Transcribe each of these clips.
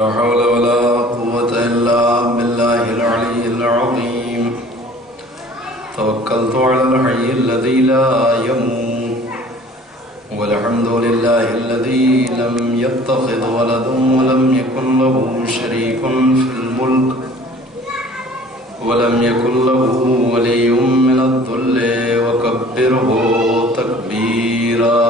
لا حول ولا قوة إلا بالله العلي العظيم. توكلت على الحي الذي لا يموت والحمد لله الذي لم يتخذ ولدا ولم يكن له شريك في الملك ولم يكن له ولي من الذل وكبره تكبيرا.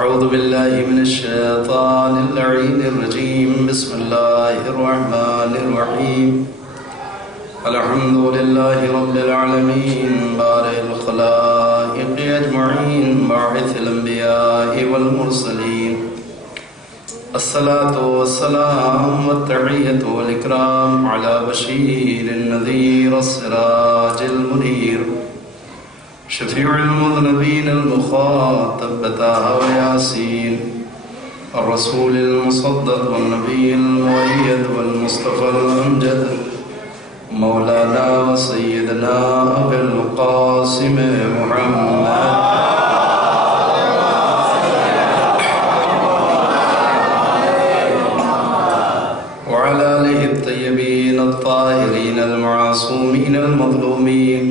أعوذ بالله من الشيطان اللعين الرجيم. بسم الله الرحمن الرحيم. الحمد لله رب العالمين بارئ الخلائق أجمعين باعث الأنبياء والمرسلين. الصلاة والسلام والتحية والإكرام على بشير النذير السراج المنير شفيع المذنبين المخاطب بطه وياسين الرسول المصدق والنبي المؤيد والمصطفى الأمجد مولانا وسيدنا أبي القاسم محمد وعلى آله الطيبين الطاهرين المعصومين المظلومين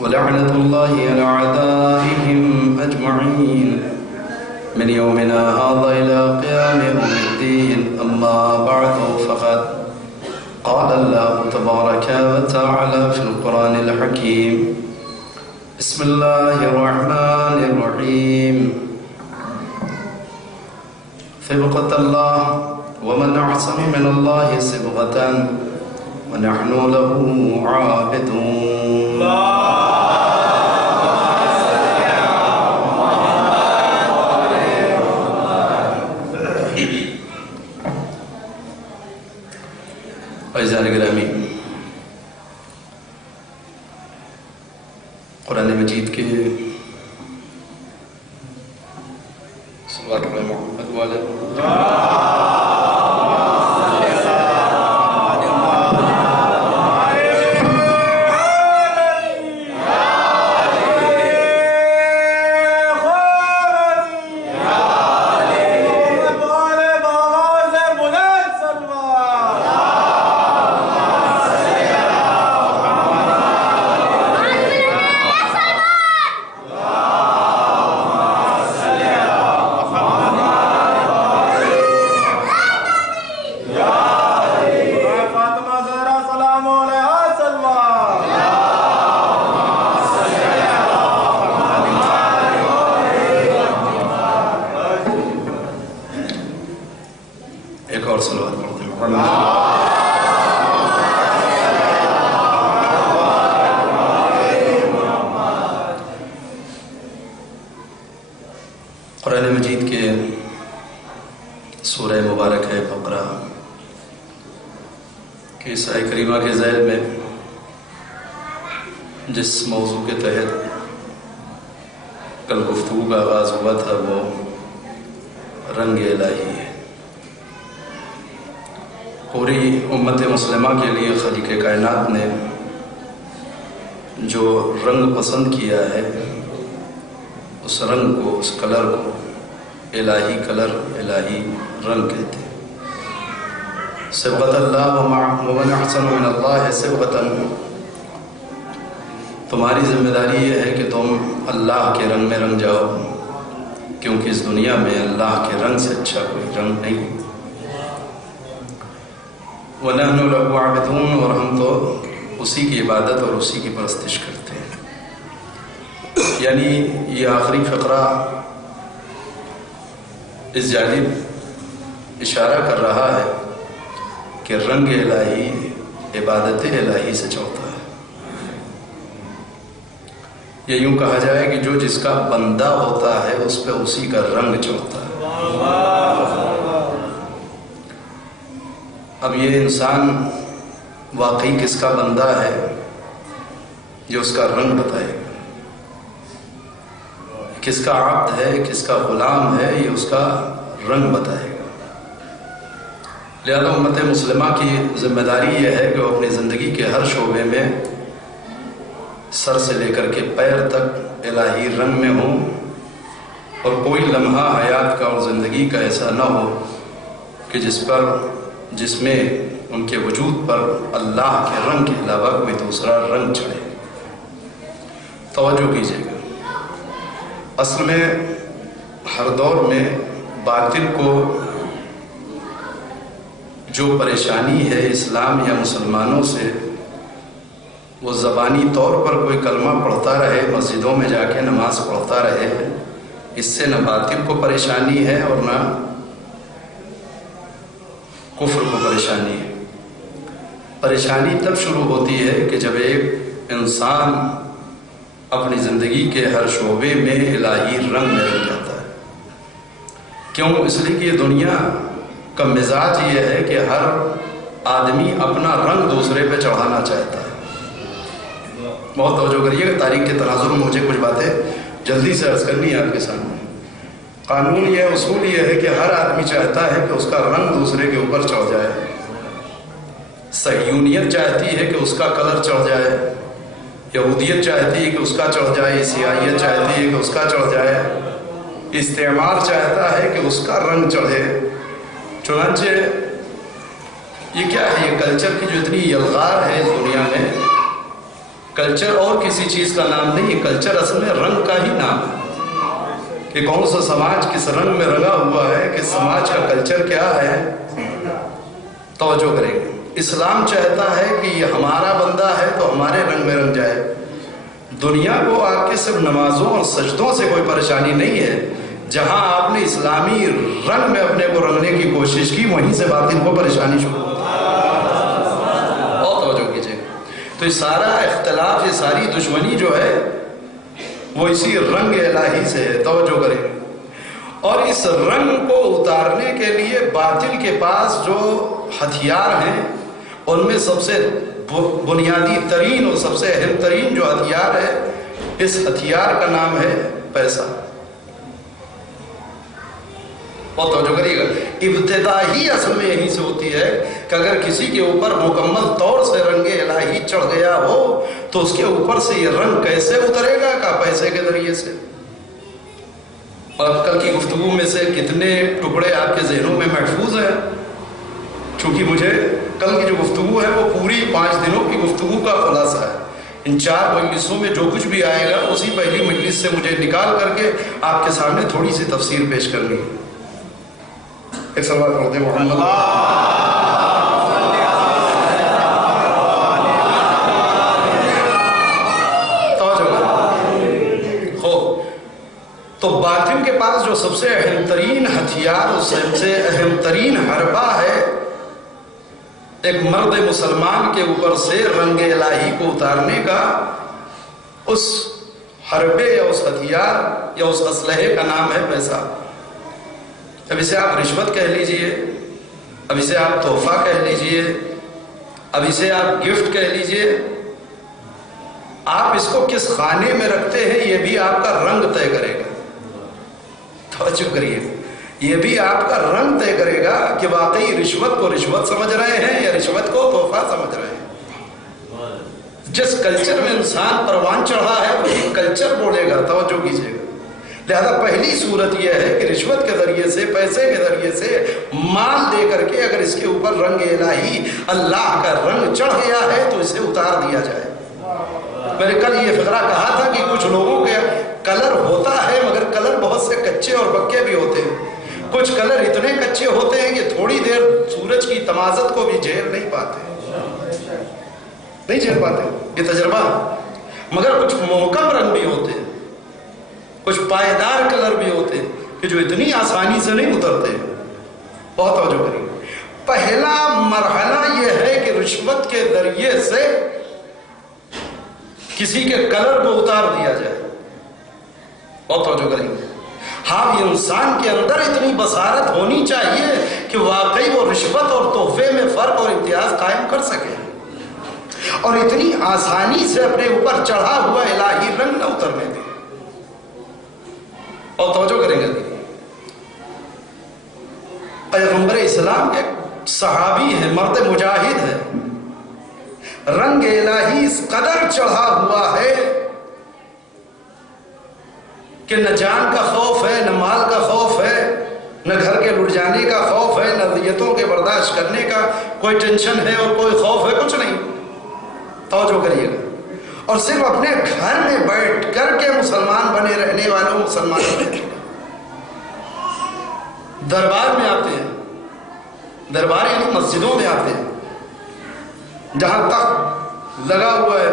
ولعنة الله على أعدائهم أجمعين من يومنا هذا إلى قيام يوم الدين. أما بعد فقد قال الله تبارك وتعالى في القرآن الحكيم. بسم الله الرحمن الرحيم. صبغة الله ومن أحسن من الله صبغة ونحن له عابدون. عزیزان گرامی، قرآن مجید کے صلوات محمد والے قرآن مجید کے سورہ مبارک ہے بقرہ کی اس آیت کریمہ کے ذیل میں جس موضوع کے تحت کل گفتگو کا آغاز ہوا تھا وہ رنگ الہی ہے. پوری امت مسلمہ کے لیے خالق کائنات نے جو رنگ پسند کیا ہے اس رنگ کو، اس کلر کو الہی کلر، الہی رنگ کہتے ہیں. صبغۃ اللہ ومن احسن من اللہ صبغۃ. تمہاری ذمہ داری یہ ہے کہ تم اللہ کے رنگ میں رنگ جاؤ، کیونکہ اس دنیا میں اللہ کے رنگ سے اچھا کوئی رنگ نہیں. وَنَحْنُ لَهُ عَابِدُونَ. اور ہم تو اسی کی عبادت اور اسی کی پرستش کرتے ہیں. یعنی یہ آخری فقرہ اس جانب اشارہ کر رہا ہے کہ رنگ الہی عبادت الہی سے چوتھا ہے. یہ یوں کہا جائے کہ جو جس کا بندہ ہوتا ہے اس پہ اسی کا رنگ چوتھا ہے. اب یہ انسان واقعی کس کا بندہ ہے یہ اس کا رنگ بتائے گا. کس کا عبد ہے، کس کا غلام ہے، یہ اس کا رنگ بتائے گا. لہذا امت مسلمہ کی ذمہ داری یہ ہے کہ وہ اپنی زندگی کے ہر شعبے میں سر سے لے کر کے پیر تک الہی رنگ میں ہوں، اور کوئی لمحہ حیات کا اور زندگی کا ایسا نہ ہو کہ جس میں ان کے وجود پر اللہ کے رنگ کے علاوہ کوئی دوسرا رنگ چڑھے۔ توجہ کیجیے گا، اصل میں ہر دور میں باطل کو جو پریشانی ہے اسلام یا مسلمانوں سے، وہ زبانی طور پر کوئی کلمہ پڑھتا رہے، مسجدوں میں جا کے نماز پڑھتا رہے، اس سے نہ باطل کو پریشانی ہے اور نہ کفر کو پریشانی ہے۔ پریشانی تب شروع ہوتی ہے کہ جب ایک انسان اپنی زندگی کے ہر شعبے میں الہی رنگ میں رنگ جاتا ہے۔ کیوں؟ اس لیے کہ یہ دنیا کا مزاج یہ ہے کہ ہر آدمی اپنا رنگ دوسرے پہ چڑھانا چاہتا ہے۔ بہت توجہ کریے گا، تاریخ کے تناظر میں مجھے کچھ باتیں جلدی سے عرض کرنی ہے آپ کے سامنے۔ قانون یہ اصول یہ ہے کہ ہر آدمی چاہتا ہے کہ اس کا رنگ دوسرے کے اوپر چڑھ جائے۔ صہیونیت چاہتی ہے کہ اس کا کلر چڑھ جائے، یہودیت چاہتی ہے کہ اس کا چڑھ جائے، عیسائیت چاہتی ہے کہ اس کا چڑھ جائے، استعمار چاہتا ہے کہ اس کا رنگ چڑھے۔ چنانچہ یہ کیا ہے، یہ کلچر کی جو اتنی یلغار ہے اس دنیا میں، کلچر اور کسی چیز کا نام نہیں، کلچر اصل میں رنگ کا ہی نام ہے کہ کون سا سماج کس رنگ میں رنگا ہوا ہے، کہ سماج کا کلچر کیا ہے۔ توجہ کریں گے، اسلام چاہتا ہے کہ یہ ہمارا بندہ ہے تو ہمارے رنگ میں رنگ جائے۔ دنیا کو آپ کے صرف نمازوں اور سجدوں سے کوئی پریشانی نہیں ہے، جہاں آپ نے اسلامی رنگ میں اپنے کو رنگنے کی کوشش کی، وہیں سے باطل کو پریشانی شروع ہوتی ہے۔ اور توجہ کیجیے، تو یہ سارا اختلاف، یہ ساری دشمنی جو ہے وہ اسی رنگ الہی سے ہے۔ توجہ کریں، اور اس رنگ کو اتارنے کے لیے باطل کے پاس جو ہتھیار ہیں، ان میں سب سے بنیادی ترین اور سب سے اہم ترین جو ہتھیار ہے، اس ہتھیار کا نام ہے پیسہ۔ اور توجہ کریے گا، ابتدا ہی اصل میں یہیں سے ہوتی ہے کہ اگر کسی کے اوپر مکمل طور سے رنگ الہی چڑھ گیا ہو تو اس کے اوپر سے یہ رنگ کیسے اترے گا؟ کہ پیسے کے ذریعے سے۔ اور کل کی گفتگو میں سے کتنے ٹکڑے آپ کے ذہنوں میں محفوظ ہیں؟ چونکہ مجھے کل کی جو گفتگو ہے وہ پوری 5 دنوں کی گفتگو کا خلاصہ ہے۔ ان 4 مجلسوں میں جو کچھ بھی آئے گا اسی پہلی مجلس سے مجھے نکال کر کے آپ کے سامنے تھوڑی سی تفسیر پیش کرنی ہے۔ ایک سوال پڑھتے محمد تو باطل کے پاس جو سب سے اہم ترین ہتھیار اور سب سے اہم ترین حربہ ہے، ایک مرد مسلمان کے اوپر سے رنگ الہی کو اتارنے کا، اس حربے یا اس ہتھیار یا اس اسلحے کا نام ہے پیسہ۔ اب اسے آپ رشوت کہہ لیجئے، اب اسے آپ تحفہ کہہ لیجئے، اب اسے آپ گفٹ کہہ لیجئے، آپ اس کو کس خانے میں رکھتے ہیں یہ بھی آپ کا رنگ طے کرے گا۔ توجہ کریے، یہ بھی آپ کا رنگ طے کرے گا کہ واقعی رشوت کو رشوت سمجھ رہے ہیں یا رشوت کو تحفہ سمجھ رہے ہیں۔ جس کلچر میں انسان پروان چڑھا ہے وہی کلچر بولے گا۔ توجہ کیجیے گا، لہذا پہلی صورت یہ ہے کہ رشوت کے ذریعے سے، پیسے کے ذریعے سے، مال دے کر کے اگر اس کے اوپر رنگ الہی اللہ کا رنگ چڑھ گیا ہے تو اسے اتار دیا جائے۔ میں نے کل یہ فقرہ کہا تھا کہ کچھ لوگوں کے کلر ہوتا ہے مگر کلر بہت سے کچے اور پکے بھی ہوتے ہیں۔ کچھ کلر اتنے کچے ہوتے ہیں کہ تھوڑی دیر سورج کی تمازت کو بھی جھیل نہیں پاتے، نہیں جھیل پاتے، یہ تجربہ۔ مگر کچھ محکم رنگ بھی ہوتے ہیں، کچھ پائیدار کلر بھی ہوتے ہیں کہ جو اتنی آسانی سے نہیں اترتے۔ بہت توجہ کریں، پہلا مرحلہ یہ ہے کہ رشوت کے ذریعے سے کسی کے کلر کو اتار دیا جائے۔ بہت توجہ کریں گے، ہاں یہ انسان کے اندر اتنی بصارت ہونی چاہیے کہ واقعی وہ رشوت اور تحفے میں فرق اور امتیاز قائم کر سکے اور اتنی آسانی سے اپنے اوپر چڑھا ہوا الہی رنگ نہ اترنے دے۔ اور توجہ کریں گے، پیغمبر اسلام کے صحابی ہیں، مرد مجاہد ہیں، رنگ الہی اس قدر چڑھا ہوا ہے کہ نہ جان کا خوف ہے، نہ مال کا خوف ہے، نہ گھر کے لٹ جانے کا خوف ہے، نہ اذیتوں کے برداشت کرنے کا کوئی ٹینشن ہے اور کوئی خوف ہے، کچھ نہیں۔ توجہ کریے گا۔ اور صرف اپنے گھر میں بیٹھ کر کے مسلمان بنے رہنے والوں مسلمان بنے، دربار میں آتے ہیں، دربار یعنی مسجدوں میں آتے ہیں جہاں تخت لگا ہوا ہے،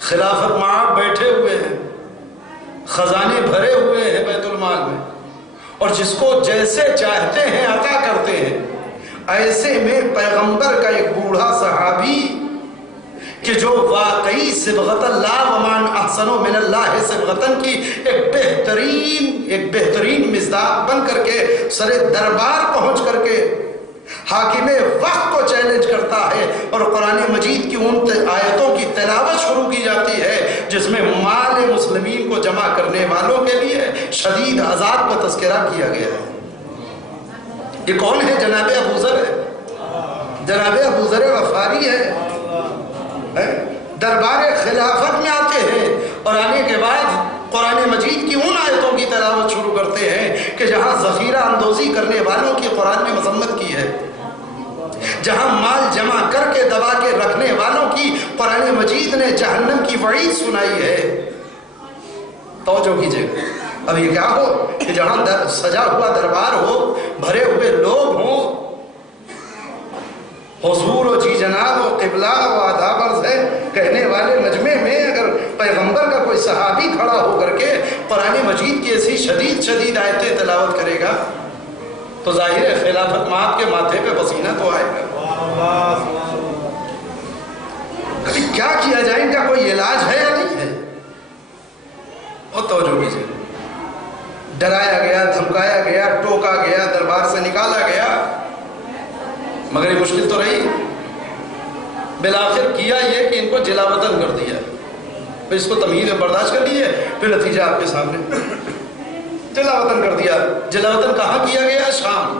خلافت معاب بیٹھے ہوئے ہیں، خزانے بھرے ہوئے ہیں بیت المال میں، اور جس کو جیسے چاہتے ہیں عطا کرتے ہیں۔ ایسے میں پیغمبر کا ایک بوڑھا صحابی کہ جو واقعی صبغت اللہ ومان احسن من اللہ صبغتن کی ایک بہترین مصداق بن کر کے سر دربار پہنچ کر کے حاکم وقت کو چیلنج کرتا ہے، اور قرآن مجید کی ان آیتوں کی تلاوت شروع کی جاتی ہے جس میں مال مسلمین کو جمع کرنے والوں کے لیے شدید عذاب کا تذکرہ کیا گیا ہے۔ یہ کون ہے؟ جناب ابو ذر ہے، جناب ابو ذر غفاری ہے۔ دربار خلافت میں آتے ہیں اور آنے کے بعد قرآن مجید کی ان آیتوں کی تلاوت شروع کرتے ہیں کہ جہاں ذخیرہ اندوزی کرنے والوں کی قرآن نے مذمت کی ہے، جہاں مال جمع کر کے دبا کے رکھنے والوں کی قرآن مجید نے جہنم کی وعید سنائی ہے۔ توجہ کیجئے۔ اب یہ کیا ہو کہ جہاں سجا ہوا دربار ہو، بھرے ہوئے لوگ ہوں، حضور و جی جناب و قبلہ و آداب عرض ہے کہنے والے مجمع میں اگر پیغمبر کا کوئی صحابی کھڑا ہو کر کے قرآن مجید کی ایسی شدید آیتیں تلاوت کرے گا تو ظاہر ہے خلافت مآب کے ماتھے پہ پسینہ تو آئے گا۔ ابھی کیا کیا جائے، ان کا کوئی علاج ہے یا نہیں ہے؟ بہت توجہ کیجیے۔ ڈرایا گیا، دھمکایا گیا، ٹوکا گیا، دربار سے نکالا گیا، مگر یہ مشکل تو رہی۔ بالآخر کیا یہ کہ ان کو جلا وطن کر دیا، پھر اس کو تمہید برداشت کر لیے، پھر نتیجہ آپ کے سامنے، جلا وطن کر دیا۔ جلا وطن کہاں کیا گیا؟ شام،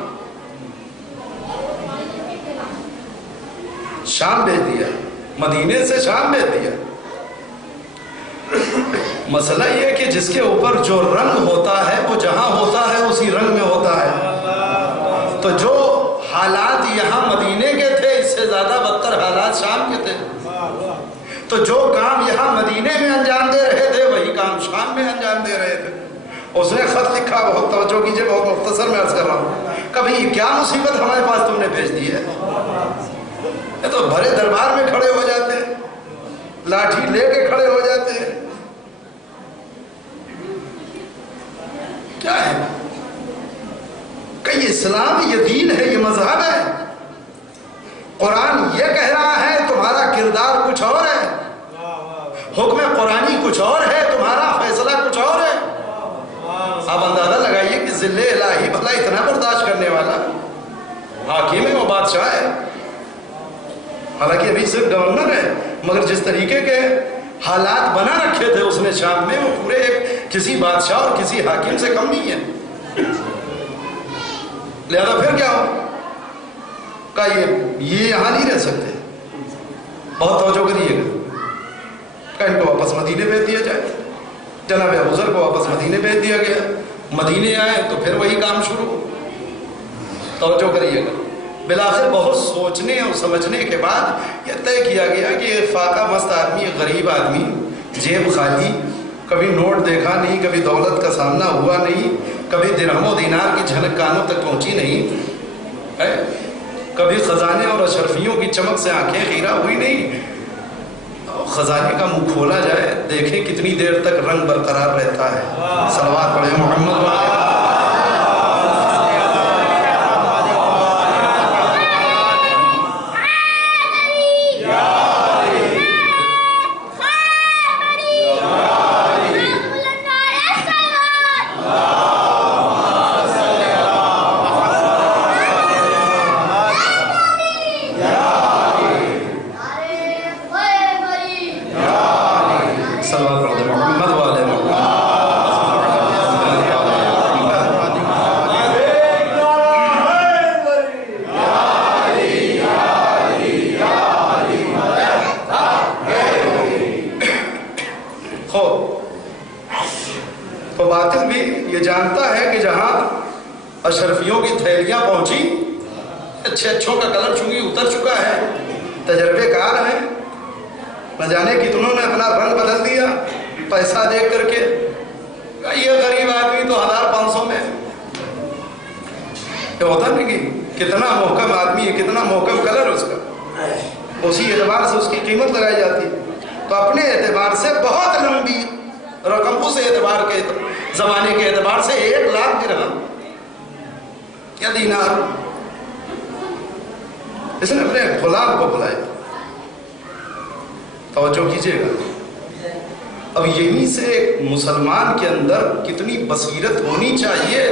شام بھیج دیا، مدینے سے شام بھیج دیا۔ مسئلہ یہ کہ جس کے اوپر جو رنگ ہوتا ہے وہ جہاں ہوتا ہے اسی رنگ میں ہوتا ہے، تو جو حالات یہاں مدینے کے تھے اس سے زیادہ بدتر حالات شام کے تھے، تو جو کام یہاں مدینے میں انجام دے رہے تھے وہی کام شام میں انجام دے رہے تھے۔ اس نے خط لکھا، بہت توجہ کیجئے، بہت مختصر میں عرض کر رہا ہوں، کبھی کیا مصیبت ہمارے پاس تم نے بھیج دی ہے؟ یہ تو بھرے دربار میں کھڑے ہو جاتے ہیں، لاٹھی لے کے کھڑے ہو جاتے ہیں، کیا ہے کہ یہ اسلام، یہ دین ہے، یہ مذہب ہے۔ قرآن یہ کہہ رہا ہے تمہارا کردار کچھ اور ہے، حکم قرآنی کچھ اور ہے، تمہارا فیصلہ کچھ اور ہے۔ آپ اندازہ لگائیے کہ ذل الہی بھلا اتنا برداشت کرنے والا حاکم ہے، وہ بادشاہ ہے، حالانکہ ابھی صرف گورنر ہے، مگر جس طریقے کے حالات بنا رکھے تھے اس نے شام میں، وہ پورے ایک کسی بادشاہ اور کسی حاکم سے کم نہیں ہے۔ لہذا پھر کیا ہو کہ یہ یہاں نہیں رہ سکتے، بہت توجہ کریے گا، کہ ان کو واپس مدینے بھیج دیا جائے۔ جناب ابو ذر کو واپس مدینے بھیج دیا گیا، مدینے آئے تو پھر وہی کام شروع۔ توجہ کریے گا۔ بالآخر بہت سوچنے اور سمجھنے کے بعد یہ طے کیا گیا کہ یہ فاقہ مست آدمی، غریب آدمی، جیب خالی، کبھی نوٹ دیکھا نہیں، کبھی دولت کا سامنا ہوا نہیں، کبھی درہم و دینار کی جھلک کانوں تک پہنچی نہیں، کبھی خزانے اور اشرفیوں کی چمک سے آنکھیں خیرہ ہوئی نہیں۔ خزانے کا منہ کھولا جائے، دیکھیں کتنی دیر تک رنگ برقرار رہتا ہے۔ صلوات پڑھیں محمد والے۔ صلوات پڑھتے محمد والے محمد۔ تو باطل بھی یہ جانتا ہے کہ جہاں اشرفیوں کی تھیلیاں پہنچی، اچھے اچھوں کا کلر چونکہ اتر چکا ہے، تجربے کار ہیں، نہ جانے کتنوں نے اپنا رنگ بدل دیا پیسہ دیکھ کر کے، یہ غریب آدمی تو 1500 میں یہ ہوتا نہیں کہ کتنا محکم آدمی ہے، کتنا محکم کلر اس کا، اسی اعتبار سے اس کی قیمت لگائی جاتی ہے۔ تو اپنے اعتبار سے بہت لمبی رقم، اس اعتبار کے زمانے کے اعتبار سے 1,00,000 درہم یا دینار، اس نے اپنے غلام کو بلایا۔ توجہ کیجئے گا، اب یہیں سے ایک مسلمان کے اندر کتنی بصیرت ہونی چاہیے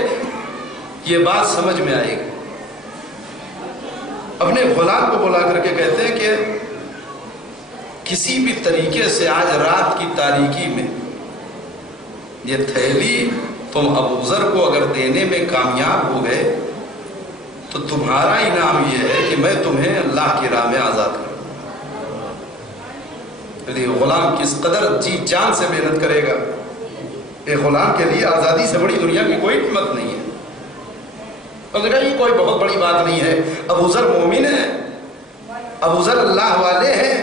یہ بات سمجھ میں آئے گی۔ اپنے غلام کو بلا کر کے کہتے ہیں کہ کسی بھی طریقے سے آج رات کی تاریکی میں یہ تھیلی تم ابوذر کو اگر دینے میں کامیاب ہو گئے تو تمہارا انعام یہ ہے کہ میں تمہیں اللہ کی راہ میں آزاد کروں۔ غلام کس قدر جی جان سے محنت کرے گا، ایک غلام کے لیے آزادی سے بڑی دنیا کی کوئی قیمت نہیں ہے۔ اور دیکھا یہ کوئی بہت بڑی بات نہیں ہے، ابوذر مومن ہے، ابوذر اللہ والے ہیں،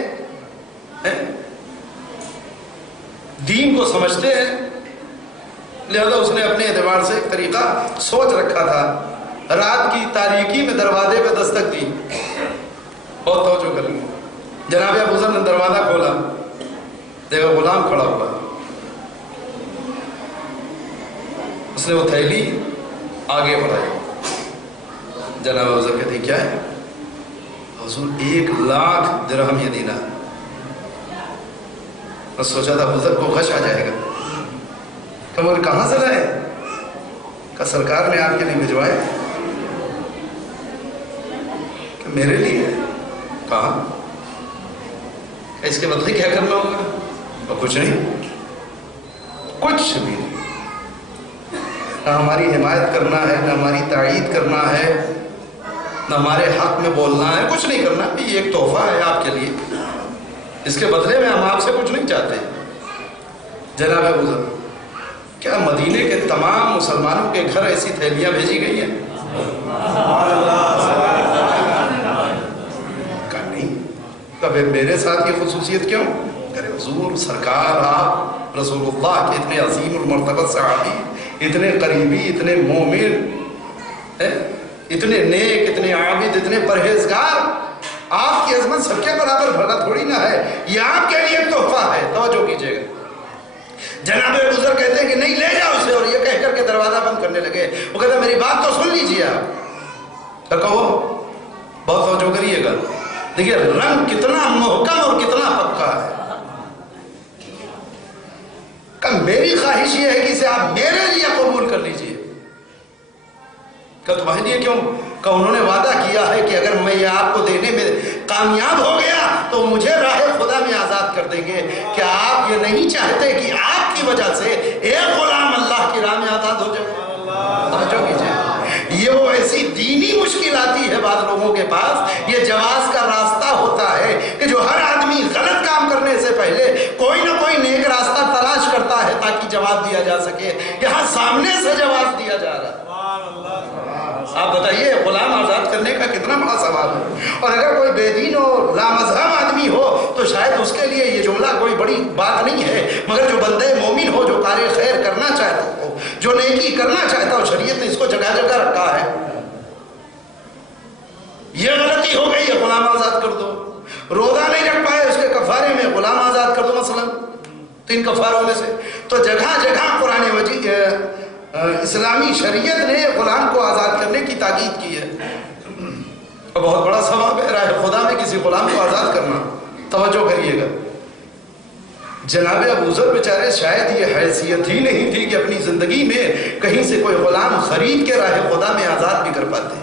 دین کو سمجھتے ہیں، لہذا اس نے اپنے اعتبار سے ایک طریقہ سوچ رکھا تھا۔ رات کی تاریکی میں دروازے پہ دستک دی، بہت توجہ کر لی، جناب ابوذر نے دروازہ کھولا، دیکھا غلام کھڑا ہوا، اس نے وہ تھیلی آگے بڑھائی۔ جناب ابوذر کہتے ہیں کیا ہے؟ حضور 1,00,000 درہم یہ دینار۔ میں سوچا تھا ابوذر کو غش آ جائے گا، کہ مجھے کہاں سے لائے؟ کہ سرکار نے آپ کے لیے بھجوائے، کہ میرے لیے؟ کہاں؟ اس کے بدلے کیا کرنا ہوگا؟ اور کچھ نہیں، کچھ بھی نہیں، نہ ہماری حمایت کرنا ہے، نہ ہماری تائید کرنا ہے، نہ ہمارے حق میں بولنا ہے، کچھ نہیں کرنا، یہ ایک تحفہ ہے آپ کے لیے، اس کے بدلے میں ہم آپ سے کچھ نہیں چاہتے۔ جناب ابوذر، کیا مدینے کے تمام مسلمانوں کے گھر ایسی تھیلیاں بھیجی گئی ہیں؟ کہا نہیں، کبھی میرے ساتھ یہ خصوصیت کیوں؟ کہ حضور سرکار آپ رسول اللہ کے اتنے عظیم المرتبہ صحابی، اتنے قریبی، اتنے مومن، اتنے نیک، اتنے عابد، اتنے پرہیزگار، آپ کی عظمت سب کے برابر بھلا تھوڑی نہ ہے، یہ آپ کے لیے تحفہ ہے۔ توجہ کیجئے گا، جناب ابوذر کہتے ہیں کہ نہیں لے جاؤ اسے، اور یہ کہہ کر کے دروازہ بند کرنے لگے۔ وہ کہتا ہے میری بات تو سن لیجئے آپ، کہو بہت توجہ کریے گا، دیکھیے رنگ کتنا محکم اور کتنا پکا ہے۔ کہ میری خواہش یہ ہے کہ اسے آپ میرے لیے قبول کر لیجئے۔ کہ تمہارے لیے کیوں؟ کہ انہوں نے وعدہ کیا ہے کہ اگر میں یہ آپ کو دینے میں کامیاب ہو گیا تو مجھے راہ خدا میں آزاد کر دیں گے۔ کیا آپ یہ نہیں چاہتے کہ آپ کی وجہ سے ایک غلام اللہ کی راہ میں آزاد ہو جائے؟ توجہ کیجئے، یہ وہ ایسی دینی مشکل آتی ہے بعض لوگوں کے پاس، یہ جواز کا راستہ ہوتا ہے کہ جو ہر آدمی غلط کام کرنے سے پہلے کوئی نہ کوئی نیک راستہ تلاش کرتا ہے تاکہ جواب دیا جا سکے۔ یہاں سامنے سے جواب دیا جا رہا ہے۔ آپ بتائیے غلام آزاد کرنے کا کتنا بڑا سوال ہے، اور اگر کوئی بے دین اور لامذہب آدمی ہو تو شاید اس کے لیے یہ جملہ کوئی بڑی بات نہیں ہے، مگر جو بندے مومن ہو، جو کار خیر کرنا چاہتا ہو، جو نیکی کرنا چاہتا ہو، شریعت نے اس کو جگہ جگہ رکھا ہے۔ یہ غلطی ہو گئی ہے، غلام آزاد کر دو۔ روزہ نہیں رکھ پائے، اس کے کفارے میں غلام آزاد کر دو، مثلا 3 کفاروں میں سے۔ تو جگہ جگہ قرآن مجید اسلامی شریعت نے غلام کو آزاد کرنے کی تاکید کی ہے، اور بہت بڑا ثواب ہے راہ خدا میں کسی غلام کو آزاد کرنا۔ توجہ کریے گا، جناب ابوذر بیچارے شاید یہ حیثیت ہی نہیں تھی کہ اپنی زندگی میں کہیں سے کوئی غلام خرید کے راہ خدا میں آزاد بھی کر پاتے۔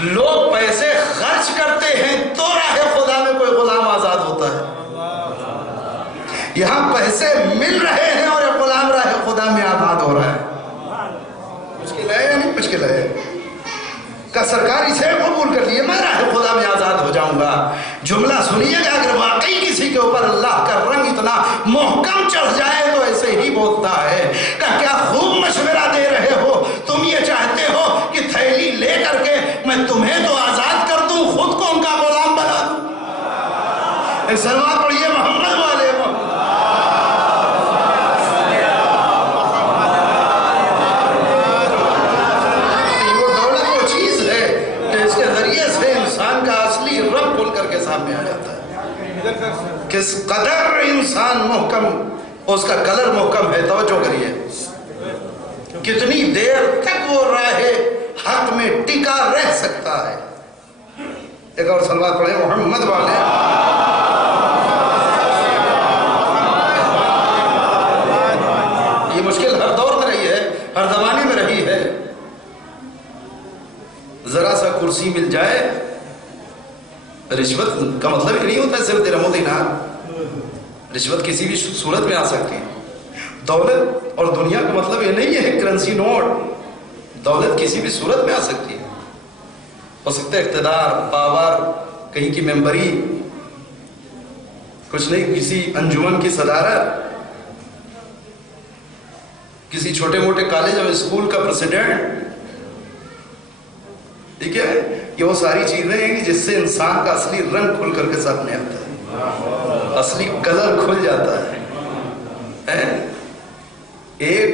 لوگ پیسے خرچ کرتے ہیں تو راہ خدا میں کوئی غلام آزاد ہوتا ہے، یہاں پیسے مل رہے ہیں اور غلام راہ خدا میں آزاد ہو رہا ہے۔ مشکل ہے یا نہیں مشکل ہے؟ کہ سرکار اسے قبول کر لیے، میں راہ خدا میں آزاد ہو جاؤں گا۔ جملہ سنیے گا، اگر واقعی کسی کے اوپر اللہ کا رنگ اتنا محکم چڑھ جائے تو ایسے ہی بہت کس قدر انسان محکم، اس کا کلر محکم ہے. توجہ کریے، کتنی دیر تک وہ راہ حق میں ٹکا رہ سکتا ہے. ایک اور صلوات پڑھیں محمد والے. یہ مشکل ہر دور میں رہی ہے، ہر زمانے میں رہی ہے. ذرا سا کرسی مل جائے، رشوت کا مطلب یہ نہیں ہوتا صرف درہم و دینار. رشوت کسی بھی صورت میں آ سکتی ہے. دولت اور دنیا کا مطلب یہ نہیں ہے کرنسی نوٹ. دولت کسی بھی صورت میں آ سکتی ہے. ہو سکتا ہے اقتدار، پاور، کہیں کی ممبری، کچھ نہیں کسی انجمن کی صدارت، کسی چھوٹے موٹے کالج اور اسکول کا پریزیڈنٹ. ٹھیک ہے، یہ وہ ساری چیزیں ہیں جس سے انسان کا اصلی رنگ کھل کر کے سامنے آتا ہے، اصلی کلر کھل جاتا ہے. ایک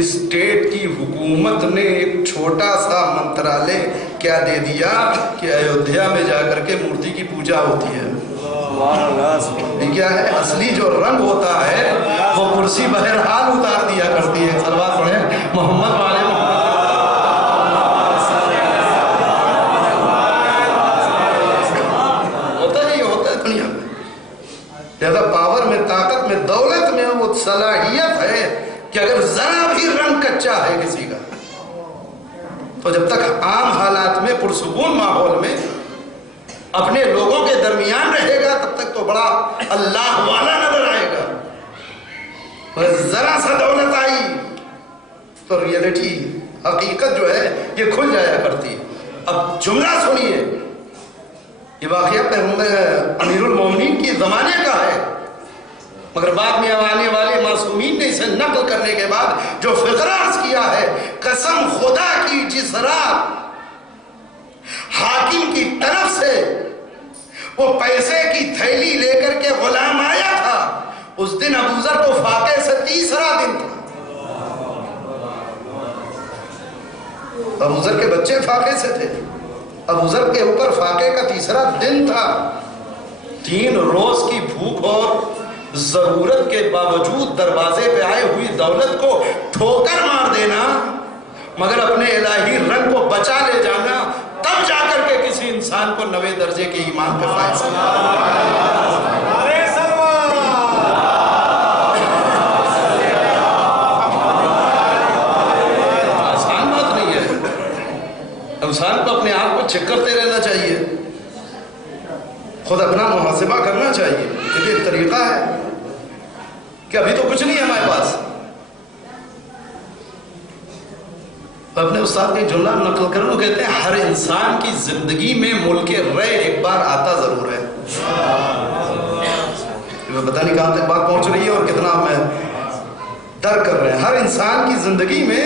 اسٹیٹ کی حکومت نے ایک چھوٹا سا منترالے کیا دے دیا کہ ایودھیا میں جا کر کے مورتی کی پوجا ہوتی ہے. یہ کیا ہے؟ اصلی جو رنگ ہوتا ہے وہ کرسی بہرحال اتار دیا کرتی ہے. صلوات پڑھیں محمد والے. زیادہ پاور میں، طاقت میں، دولت میں وہ صلاحیت ہے کہ اگر ذرا بھی رنگ کچا ہے کسی کا تو جب تک عام حالات میں پرسکون ماحول میں اپنے لوگوں کے درمیان رہے گا تب تک تو بڑا اللہ والا نظر آئے گا. اور ذرا سا دولت آئی تو ریئلٹی، حقیقت جو ہے یہ کھل جایا کرتی ہے. اب جملہ سنیے، یہ واقعہ امیر المومنین کی زمانے کا ہے، مگر بعد میں آنے والے معصومین نے اسے نقل کرنے کے بعد جو فقرہ عرض کیا ہے، قسم خدا کی جس رات حاکم کی طرف سے وہ پیسے کی تھیلی لے کر کے غلام آیا تھا، اس دن ابو ذر کو فاقے سے تیسرا دن تھا. ابو ذر کے بچے فاقے سے تھے، ابو ذر کے اوپر فاقے کا تیسرا دن تھا. 3 روز کی بھوک اور ضرورت کے باوجود دروازے پہ آئے ہوئی دولت کو ٹھوکر مار دینا مگر اپنے الہی رنگ کو بچا لے جانا، تب جا کر کے کسی انسان کو 9ویں درجے کے ایمان پہ فائز کیا. آسان بات نہیں ہے. انسان کو اپنے آپ کو چیک کرتے رہنا چاہیے، خود اپنا محاسبہ کرنا چاہیے. یہ ایک طریقہ ہے کہ ابھی تو کچھ نہیں ہے ہمارے پاس. اپنے استاد کے جملہ نقل کروں، وہ کہتے ہیں ہر انسان کی زندگی میں ملک رے ایک بار آتا ضرور ہے. پتہ نہیں کہاں تک بات پہنچ رہی ہے اور کتنا میں درک کر رہے ہیں. ہر انسان کی زندگی میں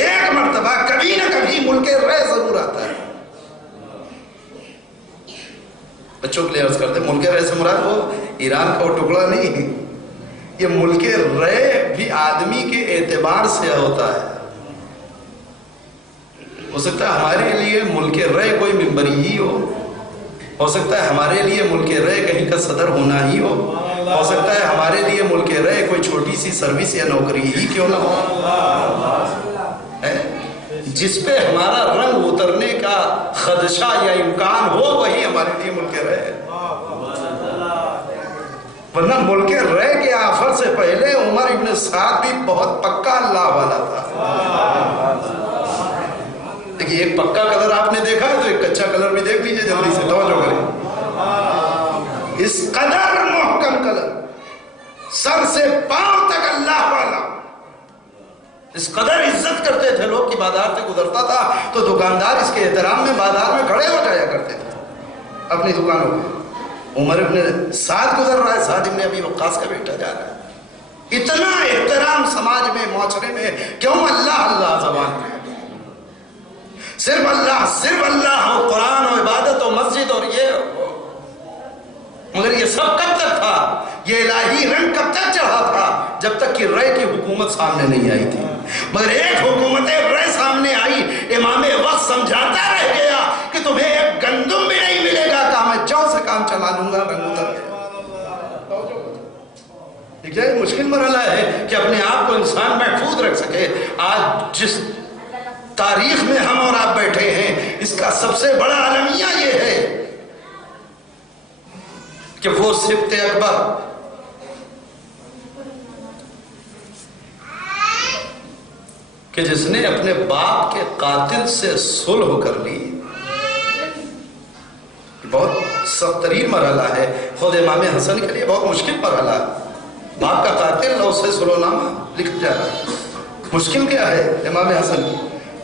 ایک مرتبہ کبھی نہ کبھی ملک رے ضرور آتا ہے. بچوں کے لیے عرض کرتے ہیں ملک رے سے مراد وہ ایران کا وہ ٹکڑا نہیں، یہ ملک رے بھی آدمی کے اعتبار سے ہوتا ہے. ہو سکتا ہے ہمارے لیے ملک رے کوئی ممبری ہی ہو سکتا ہے ہمارے لیے ملک رے کہیں کا صدر ہونا ہی ہو سکتا ہے ہمارے لیے ملک رے کوئی چھوٹی سی سروس یا نوکری ہی کیوں نہ ہو. جس پہ ہمارا رنگ اترنے کا خدشہ یا امکان ہو وہی ہمارے لیے ملک رے ہے. ورنہ ملک رے کے آفر سے پہلے عمر ابن سعد بھی بہت پکا اللہ والا تھا. دیکھیے ایک پکا کلر آپ نے دیکھا ہے تو ایک کچا کلر بھی دیکھ لیجئے جلدی سے، توجہ کریں. اس قدر محکم کلر، سر سے پاؤں تک اللہ والا. اس قدر عزت کرتے تھے لوگ کہ بازار سے گزرتا تھا تو دکاندار اس کے احترام میں بازار میں کھڑے ہو جایا کرتے تھے اپنی دکانوں پہ. عمر ابن سعد گزر رہا ہے، سعد ابن ابی وقاص کا بیٹا جا رہا ہے. اتنا احترام سماج میں، معاشرے میں کیوں اللہ اللہ زبان میں؟ صرف اللہ ہو، قرآن و عبادت و مسجد اور یہ ہو. مگر یہ سب کب تک تھا؟ یہ الہی رنگ کب تک چڑھا تھا؟ جب تک کہ رے کی حکومت سامنے نہیں آئی تھی. مگر ایک حکومت رے سامنے آئی، امام وقت سمجھاتا رہ گیا کہ تمہیں ایک گندم بھی نہیں ملے گا. کہا میں جو سے کام چلا لوں گا. رنگ اتر گیا. کیا یہ مشکل مرحلہ ہے کہ اپنے آپ کو انسان محفوظ رکھ سکے. آج جس تاریخ میں ہم اور آپ بیٹھے ہیں اس کا سب سے بڑا المیہ یہ ہے کہ وہ سبط اکبر کہ جس نے اپنے باپ کے قاتل سے صلح کر لی. بہت سخت ترین مرحلہ ہے. خود امام حسن کے لیے بہت مشکل مرحلہ ہے. باپ کا قاتل اور اس سے صلح نامہ لکھ جا رہا ہے. مشکل کیا ہے امام حسن کی؟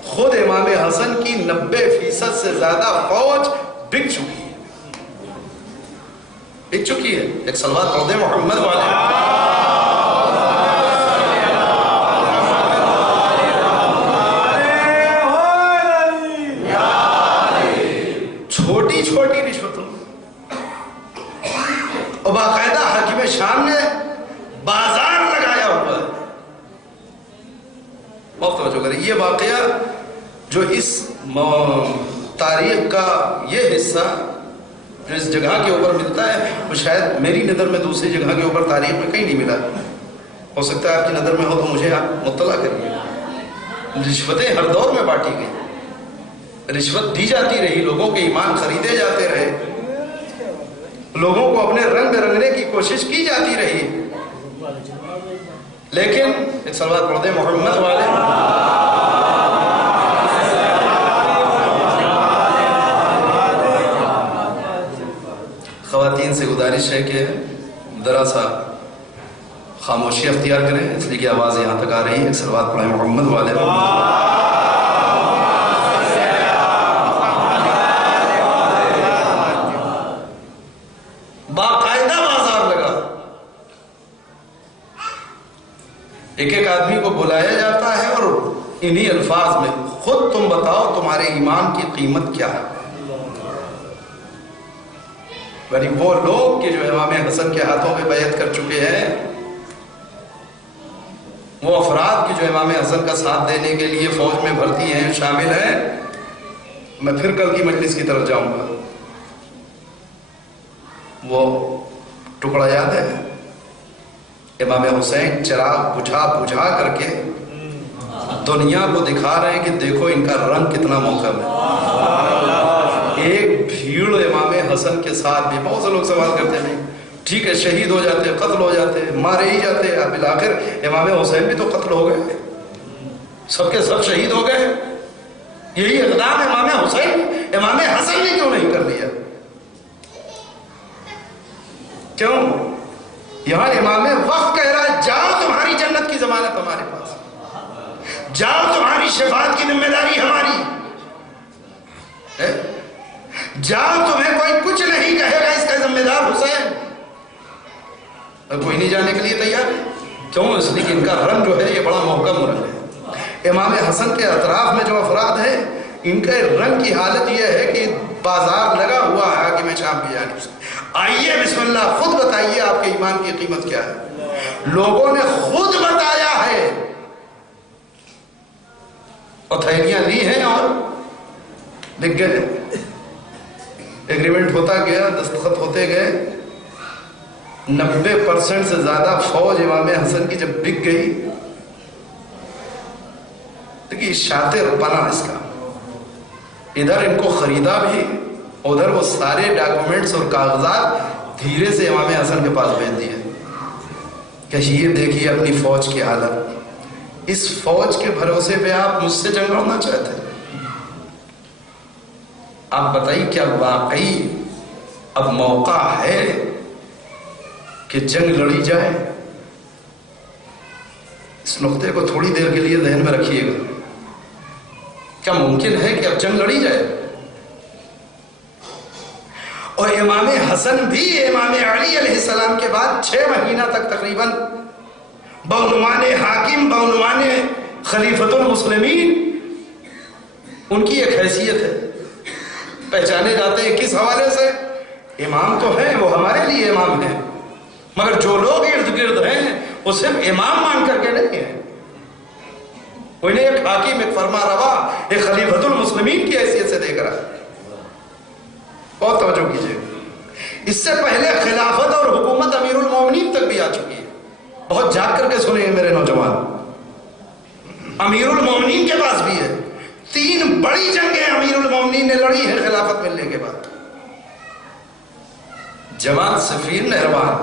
خود امام حسن کی 90% سے زیادہ فوج بک چکی ہے. بک چکی ہے. ایک صلوات پڑھ دیں محمد والے. چھوٹی چھوٹی رشوتوں اور باقاعدہ حاکم شام نے بازار لگایا ہوا ہے. بہت توجہ کریں. یہ واقعہ جو اس تاریخ کا یہ حصہ جو اس جگہ کے اوپر ملتا ہے وہ شاید میری نظر میں دوسری جگہ کے اوپر تاریخ میں کہیں نہیں ملا. ہو سکتا ہے آپ کی نظر میں ہو تو مجھے آپ مطلع کریے. رشوتیں ہر دور میں بانٹی گئی. رشوت دی جاتی رہی. لوگوں کے ایمان خریدے جاتے رہے. لوگوں کو اپنے رنگ رنگنے کی کوشش کی جاتی رہی. لیکن ایک صلوات پڑھ دیں محمد والے. خواتین سے گزارش ہے کہ ذرا سا خاموشی اختیار کریں اس لیے کہ آواز یہاں تک آ رہی ہے. ایک صلوات پڑھیں محمد والے. باقاعدہ بازار لگا. ایک ایک آدمی کو بلایا جاتا ہے اور انہی الفاظ میں خود تم بتاؤ تمہارے ایمان کی قیمت کیا ہے. یعنی وہ لوگ کہ جو امام حسن کے ہاتھوں پہ بیعت کر چکے ہیں, وہ افراد کہ جو امام حسن کا ساتھ دینے کے لیے فوج میں بھرتی ہیں, شامل ہیں. میں پھر کل کی مجلس کی طرف جاؤں گا. وہ ٹکڑا یاد ہے امام حسین چراغ بجھا بجھا کر کے دنیا کو دکھا رہے ہیں کہ دیکھو ان کا رنگ کتنا محکم ہے. ایک بھیڑ امام حسن کے ساتھ بھی. بہت سے لوگ سوال کرتے ہیں ٹھیک ہے شہید ہو جاتے, قتل ہو جاتے, مارے ہی جاتے, بالآخر امام حسین بھی تو قتل ہو گئے, سب کے سب شہید ہو گئے. یہی اقدام امام حسین امام حسن نے کیوں نہیں کر لیا؟ کیوں؟ یہاں امام وقت کہہ رہا ہے جاؤ تمہاری جنت کی ضمانت ہمارے پاس, جاؤ تمہاری شفاعت کی ذمہ داری ہماری, جاؤ تمہیں کوئی کچھ نہیں کہے گا, اس کا ذمہ دار حسین. کوئی نہیں جانے کے لیے تیار. کیوں؟ اس لیے کہ ان کا رنگ جو ہے یہ بڑا محکم رنگ ہے. امام حسن کے اطراف میں جو افراد ہیں ان کے رنگ کی حالت یہ ہے کہ بازار لگا ہوا ہے حاکم شام کی جانب سے. آئیے بسم اللہ خود بتائیے آپ کے ایمان کی قیمت کیا ہے. لوگوں نے خود بتایا ہے اور تھیلیاں لی ہیں اور لکھ گئے. ایگریمنٹ ہوتا گیا, دستخط ہوتے گئے. 90% سے زیادہ فوج امام حسن کی جب بک گئی, دیکھیے شاطر بنا اس کا, ادھر ان کو خریدا بھی, ادھر وہ سارے ڈاکومنٹس اور کاغذات دھیرے سے امام حسن کے پاس بھیج دیے کہ یہ دیکھیے اپنی فوج کی حالت. اس فوج کے بھروسے پہ آپ مجھ سے جنگ لڑنا چاہتے ہیں؟ آپ بتائیے کیا واقعی اب موقع ہے کہ جنگ لڑی جائے؟ اس نقطے کو تھوڑی دیر کے لیے ذہن میں رکھیے گا. کیا ممکن ہے کہ اب جنگ لڑی جائے؟ اور امام حسن بھی امام علی علیہ السلام کے بعد 6 مہینہ تک تقریباً بعنوان حاکم, بعنوان خلیفۃ المسلمین, ان کی ایک حیثیت ہے. پہچانے جاتے ہیں کس حوالے سے؟ امام تو ہیں, وہ ہمارے لیے امام ہیں, مگر جو لوگ ارد گرد ہیں وہ صرف امام مان کر کے نہیں ہیں. انہیں ایک حاکم, ایک فرما روا, ایک خلیفۃ المسلمین کی حیثیت سے دیکھ رہا ہے. بہت توجہ کیجیے. اس سے پہلے خلافت اور حکومت امیر المومنین تک بھی آ چکی ہے. توجہ جھاگ کر کے سنیں میرے نوجوان، امیر المومنین کے پاس بھی ہے 3 بڑی جنگیں امیر المومنین نے لڑی ہیں خلافت ملنے کے بعد۔ جمال، صفین، نہروان،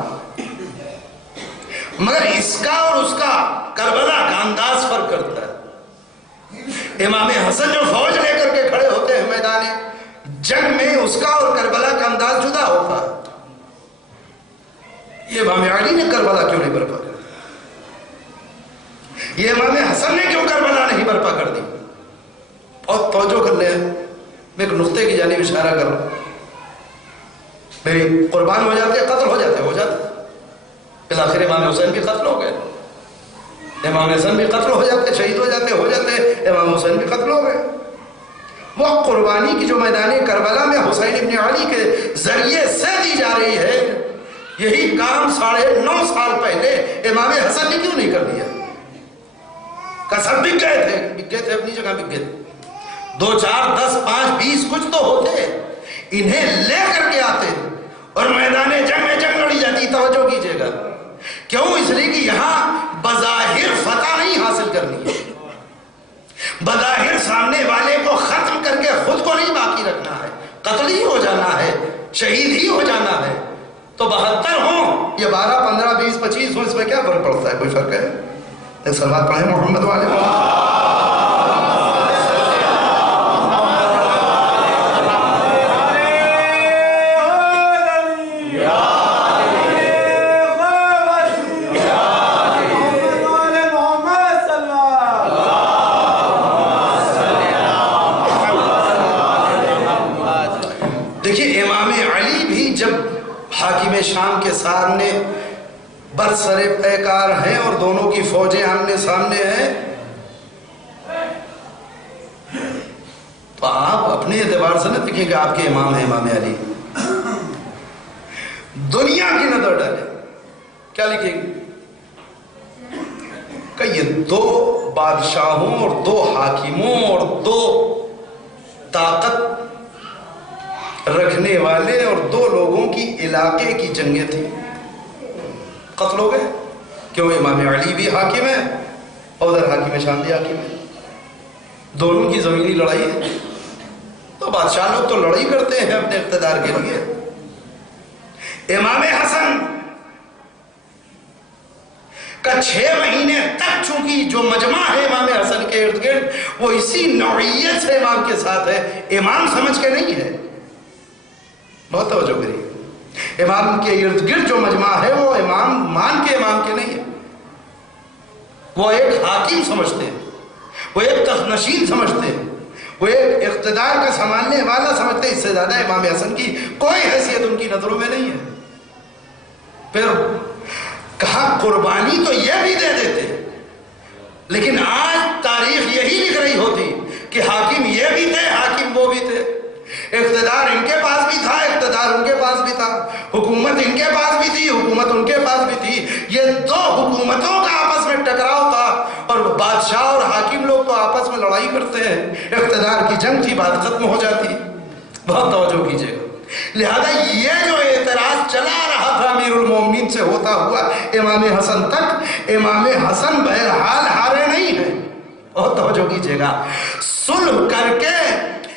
مگر اس کا اور اس کا کربلا کا انداز فرق کرتا ہے۔ امام حسن جو فوج لے کر کے کھڑے ہوتے ہیں میدان جنگ میں، اس کا اور کربلا کا انداز جدا ہوتا ہے۔ یہ امام علی نے کربلا کیوں نہیں برپا کر دی؟ یہ امام حسن نے کیوں کربلا نہیں برپا کر دی؟ اور توجہ کر لیں، میں ایک نقطے کی جانب اشارہ کر رہا ہوں۔ میری قربان ہو جاتے، قتل ہو جاتے بالآخر امام حسین بھی قتل ہو گئے، امام حسن بھی قتل ہو جاتے، شہید ہو جاتے، امام حسین بھی قتل ہو گئے۔ وہ قربانی کی جو میدان کربلا میں حسین ابن علی کے ذریعے سے دی جا رہی ہے، یہی کام 9.5 سال پہلے امام حسن نے کیوں نہیں کر دیا؟ کسب بک گئے تھے اپنی جگہ بک گئے تھے، 2 4 10 5 20 کچھ تو ہوتے، انہیں لے کر کے آتے اور میدان جنگ میں جنگ لڑی جاتی۔ توجہ کیجئے گا، کیوں؟ اس لیے کہ یہاں بظاہر فتح نہیں حاصل کرنی ہے، بظاہر سامنے والے کو ختم کر کے خود کو نہیں باقی رکھنا ہے، قتل ہی ہو جانا ہے، شہید ہی ہو جانا ہے۔ تو 72 ہوں یا 12 15 20 25 ہوں، اس میں کیا فرق پڑتا ہے؟ کوئی فرق ہے؟ ایک صلوات پڑھیں محمد والے شام کے سامنے برسر پیکار ہیں اور دونوں کی فوجیں آمنے سامنے ہیں، تو آپ اپنے اعتبار سے نہ دیکھیں کہ آپ کے امام ہیں امام علی، دنیا کی نظر ڈالیں، کیا لکھیں گے کہ یہ 2 بادشاہوں اور 2 حاکموں اور 2 طاقت رکھنے والے اور 2 لوگوں کی علاقے کی جنگیں تھیں، قتل ہو گئے۔ کیوں؟ امام علی بھی حاکم ہے اور ادھر حاکم شام بھی حاکم ہے، دونوں کی زمینی لڑائی ہے۔ تو بادشاہ لوگ تو لڑائی کرتے ہیں اپنے اقتدار کے لیے۔ امام حسن کا 6 مہینے تک چونکہ جو مجمع ہے امام حسن کے ارد گرد وہ اسی نوعیت سے امام کے ساتھ ہے، امام سمجھ کے نہیں ہے، بہت توجہ کریے، امام کے ارد گرد جو مجمع ہے وہ امام مان کے امام کے نہیں ہے، وہ ایک حاکم سمجھتے ہیں، وہ ایک تخنشین سمجھتے ہیں، وہ ایک اقتدار کا سنبھالنے والا سمجھتے ہیں۔ اس سے زیادہ امام حسن کی کوئی حیثیت ان کی نظروں میں نہیں ہے۔ پھر کہا قربانی تو یہ بھی دے دیتے، لیکن آج تاریخ یہی لکھ رہی ہوتی کہ حاکم یہ بھی تھے، حاکم وہ بھی تھے، اقتدار ان کے پاس بھی تھا، اقتدار ان کے پاس بھی تھا، حکومت ان کے پاس بھی تھی، حکومت ان کے پاس بھی تھی۔ یہ 2 حکومتوں کا آپس میں ٹکراؤ تھا اور بادشاہ اور حاکم لوگ تو آپس میں لڑائی کرتے ہیں، اقتدار کی جنگ تھی، بات ختم ہو جاتی۔ بہت توجہ کیجئے گا، لہذا یہ جو اعتراض چلا رہا تھا امیر المومنین سے ہوتا ہوا امام حسن تک، امام حسن بہرحال ہارے نہیں ہیں۔ بہت توجہ کیجئے گا، صلح کر کے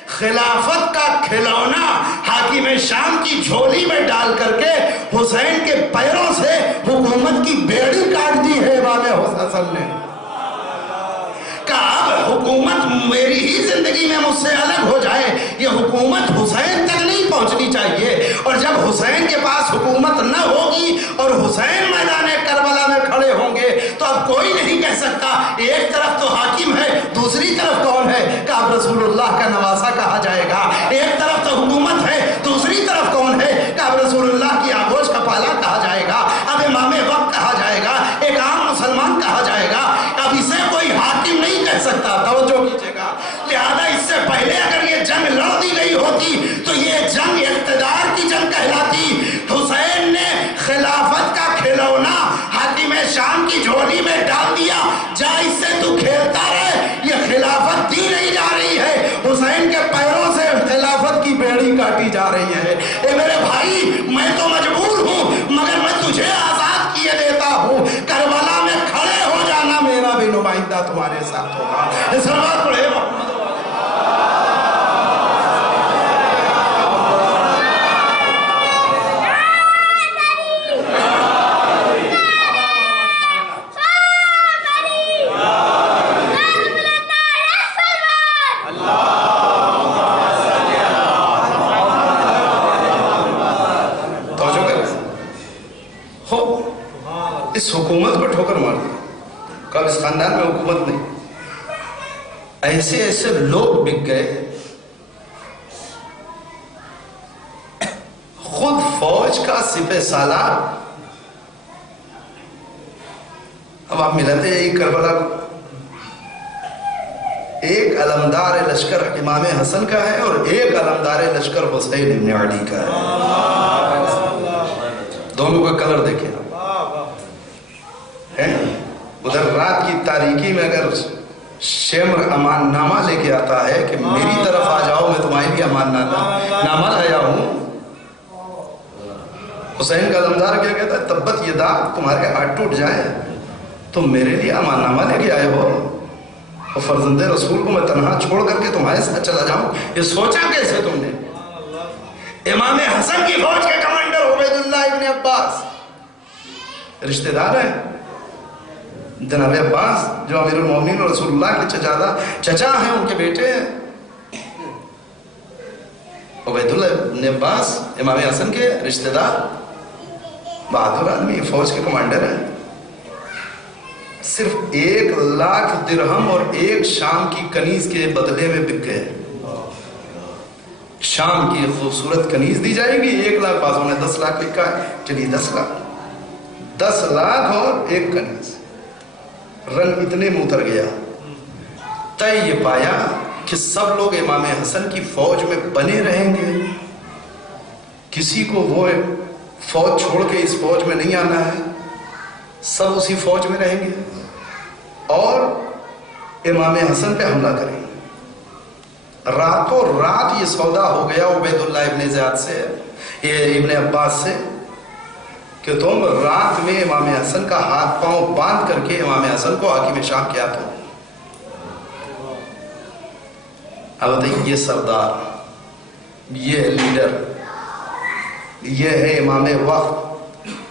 خلافت کا کھلونا حاکم شام کی جھولی میں ڈال کر کے حسین کے پیروں سے حکومت کی بیڑی کاٹ دی ہے امام حسن نے۔ کہا اب حکومت میری ہی زندگی میں مجھ سے الگ ہو جائے، یہ حکومت حسین تک نہیں پہنچنی چاہیے، اور جب حسین کے پاس حکومت نہ ہوگی اور حسین میدان کربلا میں کھڑے ہوں گے تو اب کوئی نہیں کہہ سکتا ایک طرف تو حاکم ہے دوسری طرف کون ہے، کہ اب رسول اللہ کا نواسا کہا جائے گا، ایک طرف تو حکومت ہے دوسری طرف کون ہے، کہ اب رسول اللہ کی آغوش کا پالا کہا جائے گا، اب امام وقت کہا جائے گا، ایک عام مسلمان کہا جائے گا، اب اسے کوئی حاکم نہیں کہہ سکتا۔ توجہ کیجئے گا، لہذا اس سے پہلے اگر یہ جنگ لڑ دی گئی ہوتی تو یہ جنگ اقتدار کی جنگ کہلاتی۔ حسین نے خلافت کا کھلونا حاکم شام کی جھولی میں ڈال دیا، جا اس سے تو کھیلتا رہے، یہ خلافت دی نہیں جا رہی ہے، حسین کے پیروں سے خلافت کی بیڑی کاٹی جا رہی ہے۔ اے میرے بھائی، میں تو مجبور ہوں مگر میں تجھے آزاد کیے دیتا ہوں، کربلا میں اللہ تمہارے ساتھ ہوگا. سلوات پڑھے محمد. اس حکومت کو ٹھوکر مار دی. کب اس خاندان میں حکومت نہیں. ایسے ایسے لوگ بک گئے. خود فوج کا سپہ سالار. اب آپ ملاتے ہیں ایک کربلا کو. ایک علمدار لشکر امام حسن کا ہے اور ایک علمدار لشکر حسین ابن علی کا ہے. دونوں کا کلر دیکھیں. ادھر رات کی تاریکی میں اگر شمر امان نامہ لے کے آتا ہے کہ میری طرف آ جاؤ میں تمہارے لیے امان نامہ لایا ہوں. حسین کا علمدار کیا کہتا ہے؟ تبت یدا، تمہارے ہاتھ ٹوٹ جائے تم میرے لیے امان نامہ لے کے آئے ہو اور فرزند رسول کو میں تنہا چھوڑ کر کے تمہارے ساتھ چلا جاؤں. یہ سوچا کیسے تم نے؟ امام حسن کی فوج کے کمانڈر عبید اللہ ابن عباس رشتہ دار ہیں. جناب عباس جو امیر المومنین اور رسول اللہ کے چچا ہیں، ان کے بیٹے ہیں. عبید اللہ ابن عباس امام حسن کے رشتہ دار، بہادر آدمی، فوج کے کمانڈر ہیں. صرف 1,00,000 درہم اور 1 شام کی کنیز کے بدلے میں بک گئے. شام کی خوبصورت کنیز دی جائے گی، 1,00,000. بازوں نے 10 لاکھ لکھا ہے، چلیے 10 لاکھ. 10 لاکھ اور 1 کنیز. رنگ اتنے میں اتر گیا. طے یہ پایا کہ سب لوگ امام حسن کی فوج میں بنے رہیں گے. کسی کو وہ فوج چھوڑ کے اس فوج میں نہیں آنا ہے. سب اسی فوج میں رہیں گے اور امام حسن پہ حملہ کریں گے. راتوں رات یہ سودا ہو گیا عبید اللہ ابن زیاد سے، یہ ابن عباس سے، کہ تم رات میں امام حسن کا ہاتھ پاؤں باندھ کر کے امام حسن کو حاکم شام کیا تو. اب بتائیے، یہ سردار، یہ لیڈر، یہ ہے امام وقت.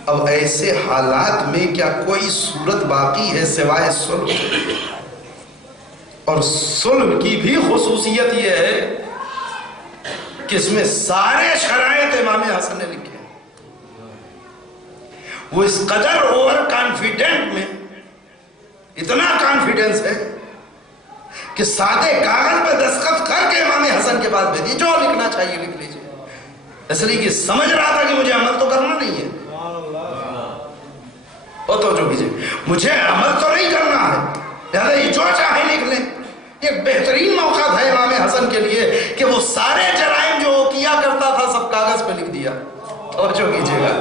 اب ایسے حالات میں کیا کوئی صورت باقی ہے سوائے صلح؟ اور صلح کی بھی خصوصیت یہ ہے کہ اس میں سارے شرائط امام حسن نے لکھے. وہ اس قدر اوور کانفیڈنٹ میں اتنا کانفیڈنس ہے کہ سادے کاغذ پہ دستخط کر کے امام حسن کے پاس بھیجی، جو لکھنا چاہیے لکھ لیجیے. اس لیے کہ سمجھ رہا تھا کہ مجھے عمل تو کرنا نہیں ہے. اور تو جو کیجیے، مجھے عمل تو نہیں کرنا ہے، لہذا یہ جو چاہے لکھ لیں. ایک بہترین موقع تھا امام حسن کے لیے کہ وہ سارے جرائم جو وہ کیا کرتا تھا سب کاغذ پہ لکھ دیا. توجہ کیجیے گا،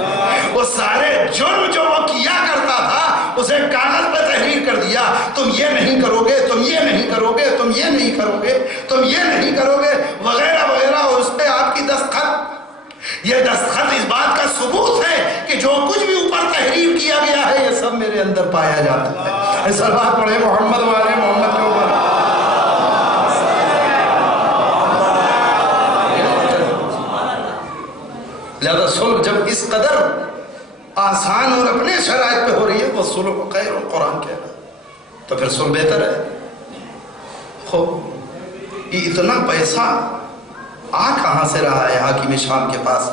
وہ سارے جرم جو وہ کیا کرتا تھا اسے کاغذ پہ تحریر کر دیا. تم یہ نہیں کرو گے، تم یہ نہیں کرو گے، تم یہ نہیں کرو گے، تم یہ نہیں کرو گے، وغیرہ وغیرہ. اور اس پہ آپ کی دستخط. یہ دستخط اس بات کا ثبوت ہے کہ جو کچھ بھی اوپر تحریر کیا گیا ہے یہ سب میرے اندر پایا جاتا ہے. صلوات پڑھے محمد والے محمد کے اوپر. لہذا صلح جب اس قدر آسان اور اپنے شرائط پہ ہو رہی ہے، وہ صلح خیر اور قرآن کہہ رہا ہے، تو پھر صلح بہتر ہے. خوب یہ اتنا پیسہ آ کہاں سے رہا ہے حاکم شام کے پاس؟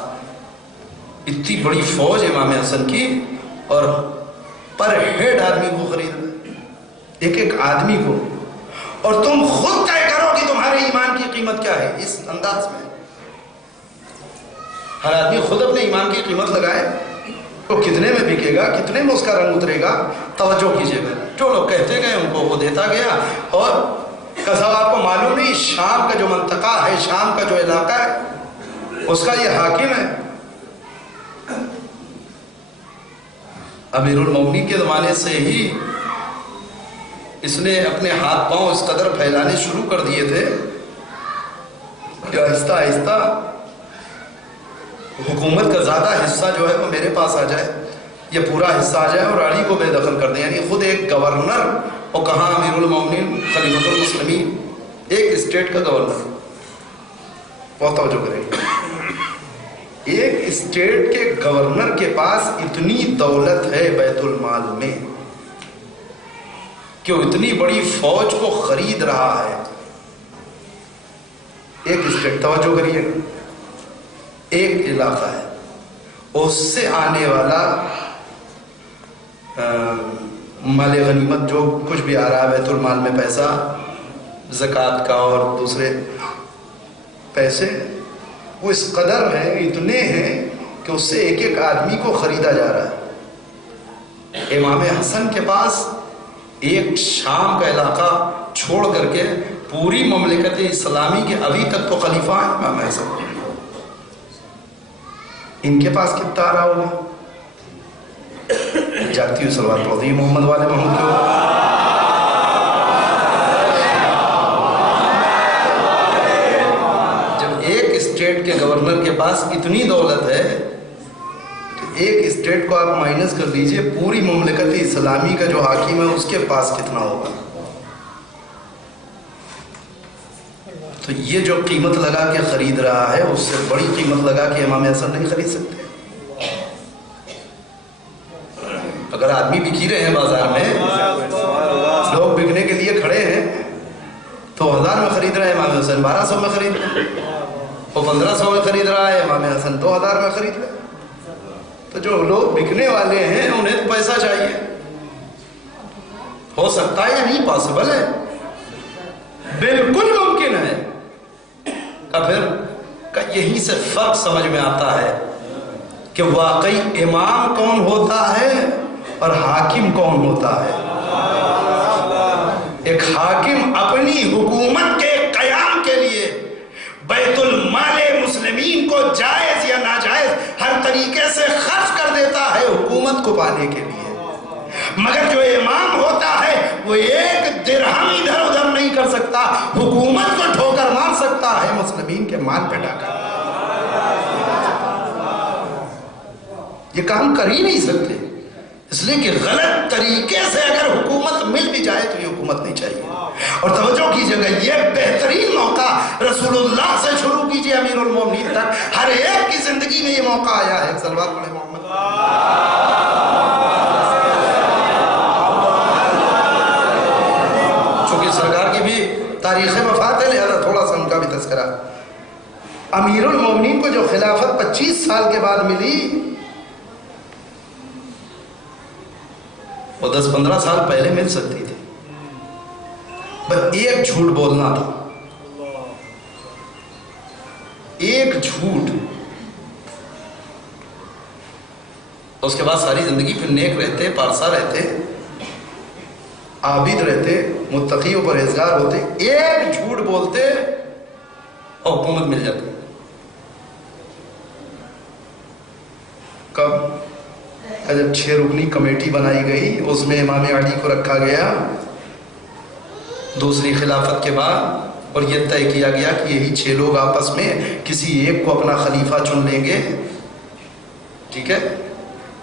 اتنی بڑی فوج امام حسن کی اور پر ہیڈ آدمی کو خرید، ایک ایک آدمی کو. اور تم خود طے کرو کہ تمہارے ایمان کی قیمت کیا ہے. اس انداز میں ہر آدمی خود اپنے ایمان کی قیمت لگائے، وہ کتنے میں بکے گا، کتنے میں اس کا رنگ اترے گا. توجہ کیجئے گا، جو لوگ کہتے گئے ان کو وہ دیتا گیا. اور کسا آپ کو معلوم نہیں، شام کا جو منطقہ ہے، شام کا جو علاقہ ہے، اس کا یہ حاکم ہے امیر المومنین کے زمانے سے ہی اس نے اپنے ہاتھ پاؤں اس قدر پھیلانے شروع کر دیے تھے کہ آہستہ آہستہ حکومت کا زیادہ حصہ جو ہے وہ میرے پاس آ جائے. یہ پورا حصہ آ جائے اور اڑی کو بے دخل کر دیں. یعنی خود ایک گورنر، اور کہاں امیر المومنین خلیفۃ المسلمین، ایک اسٹیٹ کا گورنر. بہت توجہ کریں. ایک اسٹیٹ کے گورنر کے پاس اتنی دولت ہے بیت المال میں کہ وہ اتنی بڑی فوج کو خرید رہا ہے. ایک اسٹیٹ، توجہ کریے، ایک علاقہ ہے، اس سے آنے والا مال غنیمت جو کچھ بھی آ رہا ہے بیت المال میں، پیسہ زکوٰۃ کا اور دوسرے پیسے، وہ اس قدر ہیں، اتنے ہیں کہ اس سے ایک ایک آدمی کو خریدا جا رہا ہے. امام حسن کے پاس ایک شام کا علاقہ چھوڑ کر کے پوری مملکت اسلامی کے ابھی تک تو خلیفہ ہیں امام حسن. ان کے پاس کتنا آ رہا ہوگا؟ جاگتی ہوئی صلوات پڑھتی محمد والے محمد کے. جب ایک اسٹیٹ کے گورنر کے پاس اتنی دولت ہے تو ایک اسٹیٹ کو آپ مائنس کر دیجئے، پوری مملکت اسلامی کا جو حاکم ہے اس کے پاس کتنا ہوگا. تو یہ جو قیمت لگا کے خرید رہا ہے، اس سے بڑی قیمت لگا کے امام حسن نہیں خرید سکتے. اگر آدمی بکی رہے ہیں بازار میں، لوگ بکنے کے لیے کھڑے ہیں، تو 1000 میں خرید رہا ہے امام حسن 1200 میں خرید رہا ہے، وہ 1500 میں خرید رہا ہے امام حسن 2000 میں خرید رہا ہے. تو جو لوگ بکنے والے ہیں انہیں تو پیسہ چاہیے. ہو سکتا ہے یا نہیں؟ پاسبل ہے، بالکل ممکن ہے. پھر یہیں سے فرق سمجھ میں آتا ہے کہ واقعی امام کون ہوتا ہے اور حاکم کون ہوتا ہے. ایک حاکم اپنی حکومت کے قیام کے لیے بیت المال مسلمین کو جائز یا ناجائز ہر طریقے سے خرچ کر دیتا ہے حکومت کو پانے کے لیے. مگر جو امام ہوتا ہے وہ ایک درہم ادھر ادھر نہیں کر سکتا، حکومت کو ٹھوکر مار سکتا ہے مسلمین کے مال پہ ڈاکر. یہ کام کر ہی نہیں سکتے، اس لیے کہ غلط طریقے سے اگر حکومت مل بھی جائے تو یہ حکومت نہیں چاہیے. اور توجہ کیجئے گا، یہ بہترین موقع رسول اللہ سے شروع کیجئے امیر المومنین تک، ہر ایک کی زندگی میں یہ موقع آیا ہے. صلوات پڑھیں محمد. چونکہ سرکار کی بھی تاریخ وفات ہے لہذا تھوڑا سا ان کا بھی تذکرہ. امیر المومنین کو جو خلافت 25 سال کے بعد ملی، وہ 10-15 سال پہلے مل سکتی تھی. بس ایک جھوٹ بولنا تھا، ایک جھوٹ. اس کے بعد ساری زندگی پھر نیک رہتے، پارسا رہتے، عابد رہتے، متقی و پرہیزگار ہوتے. ایک جھوٹ بولتے اور حکومت مل جاتی. کب؟ جب 6 رکنی کمیٹی بنائی گئی، اس میں امام علی کو رکھا گیا دوسری خلافت کے بعد، اور یہ طے کیا گیا کہ یہی 6 لوگ آپس میں کسی ایک کو اپنا خلیفہ چن لیں گے. ٹھیک ہے،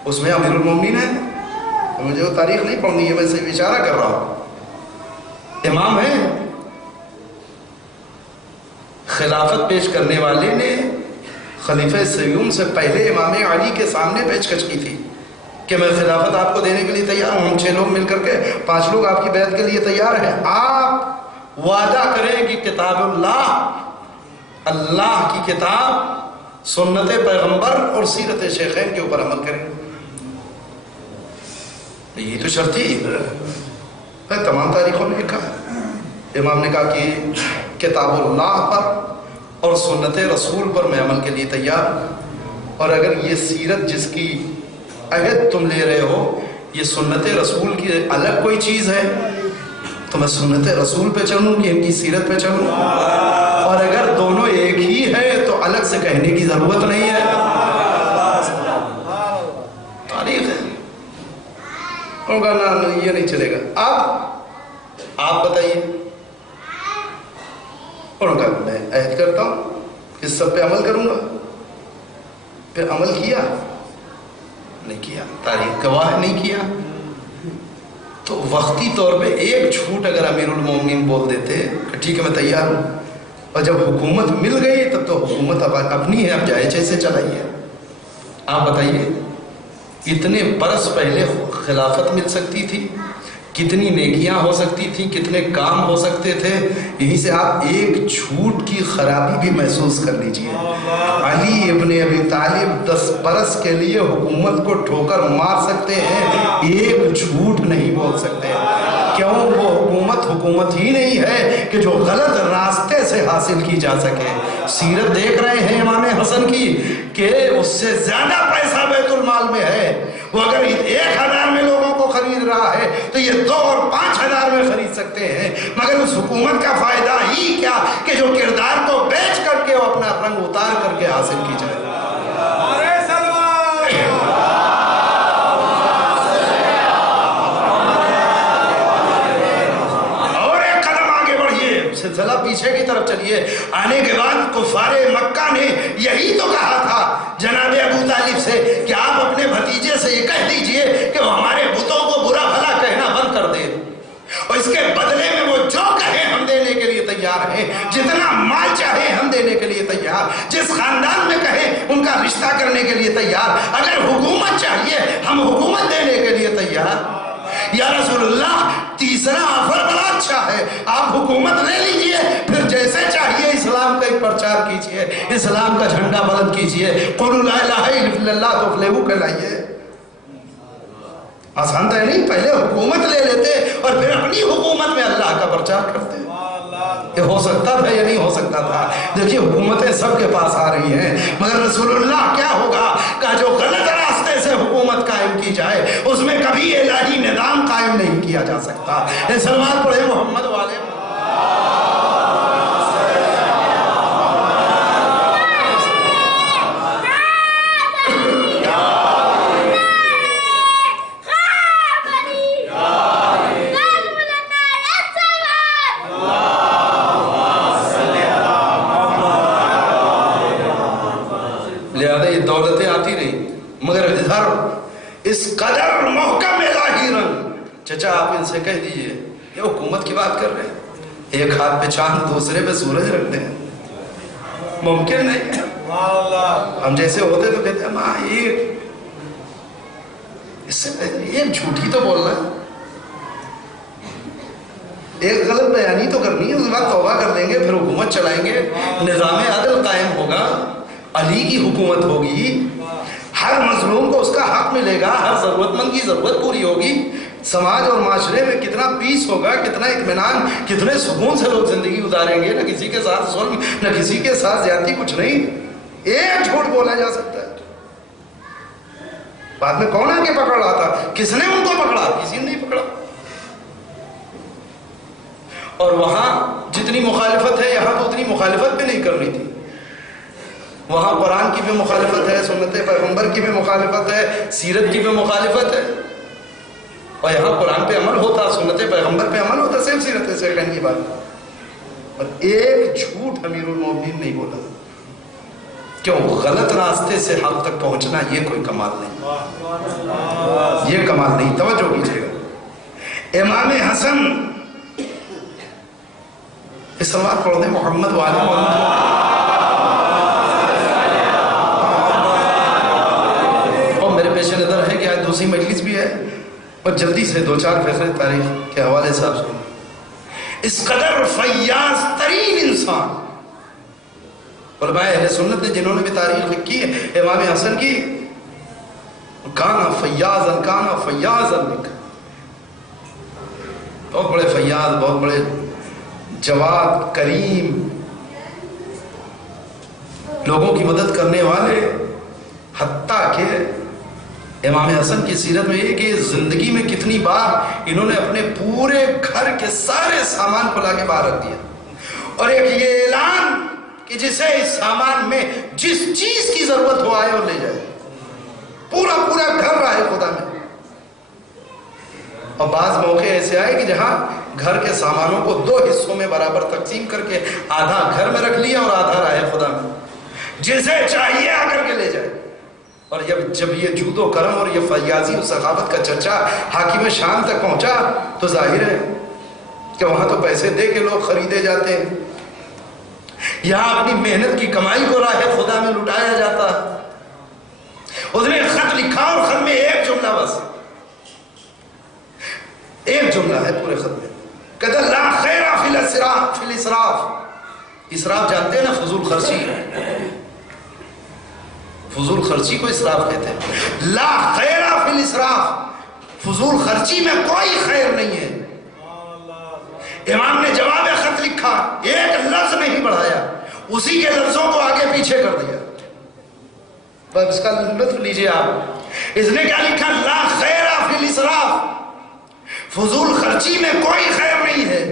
اس میں امیر المومنین ہے. مجھے وہ تاریخ نہیں پڑھنی ہے، میں صرف اشارہ کر رہا ہوں. امام ہے، خلافت پیش کرنے والے نے خلیفہ سیوم سے پہلے امام علی کے سامنے پیشکش کی تھی کہ میں خلافت آپ کو دینے کے لیے تیار ہوں. ہم 6 لوگ مل کر کے 5 لوگ آپ کی بیعت کے لیے تیار ہیں. آپ وعدہ کریں کہ کتاب اللہ کی کتاب، سنت پیغمبر اور سیرت شیخین کے اوپر عمل کریں. یہ تو شرط ہی تمام تاریخوں نے لکھا ہے. امام نے کہا کہ کتاب اللہ پر اور سنت رسول پر میں عمل کے لیے تیار ہوں. اور اگر یہ سیرت جس کی عہد تم لے رہے ہو یہ سنت رسول کی الگ کوئی چیز ہے تو میں سنت رسول پہ چلوں گی، ان کی سیرت پہ چلوں. اور اگر دونوں ایک ہی ہے تو الگ سے کہنے کی ضرورت نہیں ہے. تاریخ ہے. نا یہ نہیں چلے گا. اب آپ بتائیے. اور میں عہد کرتا ہوں اس سب پہ عمل کروں گا. پھر عمل کیا نہیں کیا، تاریخ گواہ نہیں کیا. تو وقتی طور پہ ایک جھوٹ اگر امیر المومنین بول دیتے کہ ٹھیک ہے میں تیار ہوں، اور جب حکومت مل گئی تب تو حکومت اب اپنی ہے، اب جائے جیسے چلائیے. آپ بتائیے اتنے برس پہلے خلافت مل سکتی تھی، کتنی نیکیاں ہو سکتی تھیں، کتنے کام ہو سکتے تھے. یہیں سے آپ ایک جھوٹ کی خرابی بھی محسوس کر لیجئے. علی ابن ابی طالب 10 برس کے لیے حکومت کو ٹھوکر مار سکتے ہیں، ایک جھوٹ نہیں بول سکتے. کیوں؟ وہ حکومت ہی نہیں ہے کہ جو غلط راستے سے حاصل کی جا سکے. سیرت دیکھ رہے ہیں امام حسن کی کہ اس سے زیادہ پیسہ بیت المال میں ہے. وہ اگر 1000 میں لوگوں کو خرید رہا ہے تو یہ 2 اور 5000 میں خرید سکتے ہیں. مگر اس حکومت کا فائدہ ہی کیا کہ جو کردار کو بیچ کر کے وہ اپنا رنگ اتار کر کے حاصل کی جائے. سلسلہ پیچھے کی طرف چلیے. آنے کے بعد کفار مکہ نے یہی تو کہا تھا جناب ابو طالب سے کہ آپ اپنے بھتیجے سے یہ کہہ دیجئے کہ وہ ہمارے بتوں کو برا بھلا کہنا بند کر دے، اور اس کے بدلے میں وہ جو کہیں ہم دینے کے لیے تیار ہیں، جتنا مال چاہے ہم دینے کے لیے تیار، جس خاندان میں کہیں ان کا رشتہ کرنے کے لیے تیار، اگر حکومت چاہیے ہم حکومت دینے کے لیے تیار. یا رسول اللہ تیسرا آفر بڑا اچھا ہے، آپ حکومت لے لیجئے، پھر جیسے چاہیے اسلام کا ایک پرچار کیجئے، اسلام کا جھنڈا بلند کیجئے، قولوا لا الہ الا اللہ تفلحوا کہلائیے. آسان تو ہے نہیں، پہلے حکومت لے لیتے اور پھر اپنی حکومت میں اللہ کا پرچار کرتے. یہ ہو سکتا تھا یا نہیں ہو سکتا تھا؟ دیکھیے حکومتیں سب کے پاس آ رہی ہیں، مگر رسول اللہ کیا ہوگا کہ جو غلط راستے سے حکومت قائم کی جائے اس میں کبھی الہی نظام قائم نہیں کیا جا سکتا. یہ سلوات پڑھے محمد والے. دولتیں آتی رہی مگر ادھر اس قدر محکم الہی رنگ. چچا آپ ان سے کہہ دیجئے یہ حکومت کی بات کر رہے ہیں، ایک ہاتھ پہ چاند دوسرے پہ سورج رکھ دیں، ممکن نہیں. ہم جیسے ہوتے تو کہتے ہیں ماں اس سے ایک جھوٹی تو بول رہا ہے، ایک غلط بیانی تو کرنی ہے، اس کے بعد توبہ کر لیں گے، پھر حکومت چلائیں گے، نظام عدل قائم ہوگا، علی کی حکومت ہوگی، ہر مظلوم کو اس کا حق ملے گا، ہر ضرورت مند کی ضرورت پوری ہوگی، سماج اور معاشرے میں کتنا پیس ہوگا، کتنا اطمینان، کتنے سکون سے لوگ زندگی گزاریں گے، نہ کسی کے ساتھ ظلم، نہ کسی کے ساتھ زیادتی، کچھ نہیں. ایک جھوٹ بولا جا سکتا ہے. بعد میں کون آ کے پکڑ رہا تھا؟ کس نے ان کو پکڑا؟ کسی نے نہیں پکڑا. اور وہاں جتنی مخالفت ہے یہاں تو اتنی مخالفت بھی نہیں کرنی تھی. وہاں قرآن کی بھی مخالفت ہے، سنت پیغمبر کی بھی مخالفت ہے، سیرت کی بھی مخالفت ہے، اور یہاں قرآن پہ عمل ہوتا، سنت پیغمبر پہ عمل ہوتا، صرف سیرت سے کہنے کی بات. اور ایک جھوٹ امیر المومنین نہیں بولا. کیوں؟ غلط راستے سے حق تک پہنچنا یہ کوئی کمال نہیں، یہ کمال نہیں. توجہ کیجیے گا. امام حسن اس سلوات پڑھ دیں محمد والے محمد. پیش نظر ہے کہ آج دوسری مجلس بھی ہے اور جلدی سے 2-4 فیصلے تاریخ کے حوالے سے آپ سنیں. اس قدر فیاض ترین انسان علماء اہل سنت نے جنہوں نے بھی تاریخ لکھی ہے امام حسن کی، کانا فیاضاً لکھا. بہت بڑے فیاض، بہت بڑے جواد، کریم، لوگوں کی مدد کرنے والے. حتیٰ کہ امام حسن کی سیرت میں یہ کہ زندگی میں کتنی بار انہوں نے اپنے پورے گھر کے سارے سامان کو لا کے باہر رکھ دیا، اور ایک یہ اعلان کہ جسے اس سامان میں جس چیز کی ضرورت ہو آئے اور لے جائے. پورا گھر رہا ہے خدا میں. اور بعض موقع ایسے آئے کہ جہاں گھر کے سامانوں کو 2 حصوں میں برابر تقسیم کر کے آدھا گھر میں رکھ لیا اور آدھا رہا ہے خدا میں، جسے چاہیے آ کر کے لے جائے. اور جب یہ جود و کرم اور یہ فیاضی و سخاوت کا چرچا حاکم شام تک پہنچا تو ظاہر ہے کہ وہاں تو پیسے دے کے لوگ خریدے جاتے ہیں، یہاں اپنی محنت کی کمائی کو راہ خدا میں لٹایا جاتا ہے۔ اس نے خط لکھا اور خط میں ایک جملہ، بس ایک جملہ ہے پورے خط میں، کہتا لا خیر فی الاسراف۔ اسراف جانتے ہیں نا، فضول خرچی، فضول خرچی کو اسراف کہتے ہیں۔ لا خیر فی الاسراف، فضول خرچی میں کوئی خیر نہیں ہے۔ امام نے جواب خط لکھا، ایک لفظ نہیں بڑھایا، اسی کے لفظوں کو آگے پیچھے کر دیا۔ بس اس کا لطف لیجئے آپ، اس نے کیا لکھا؟ لا خیر فی الاسراف، فضول خرچی میں کوئی خیر نہیں ہے۔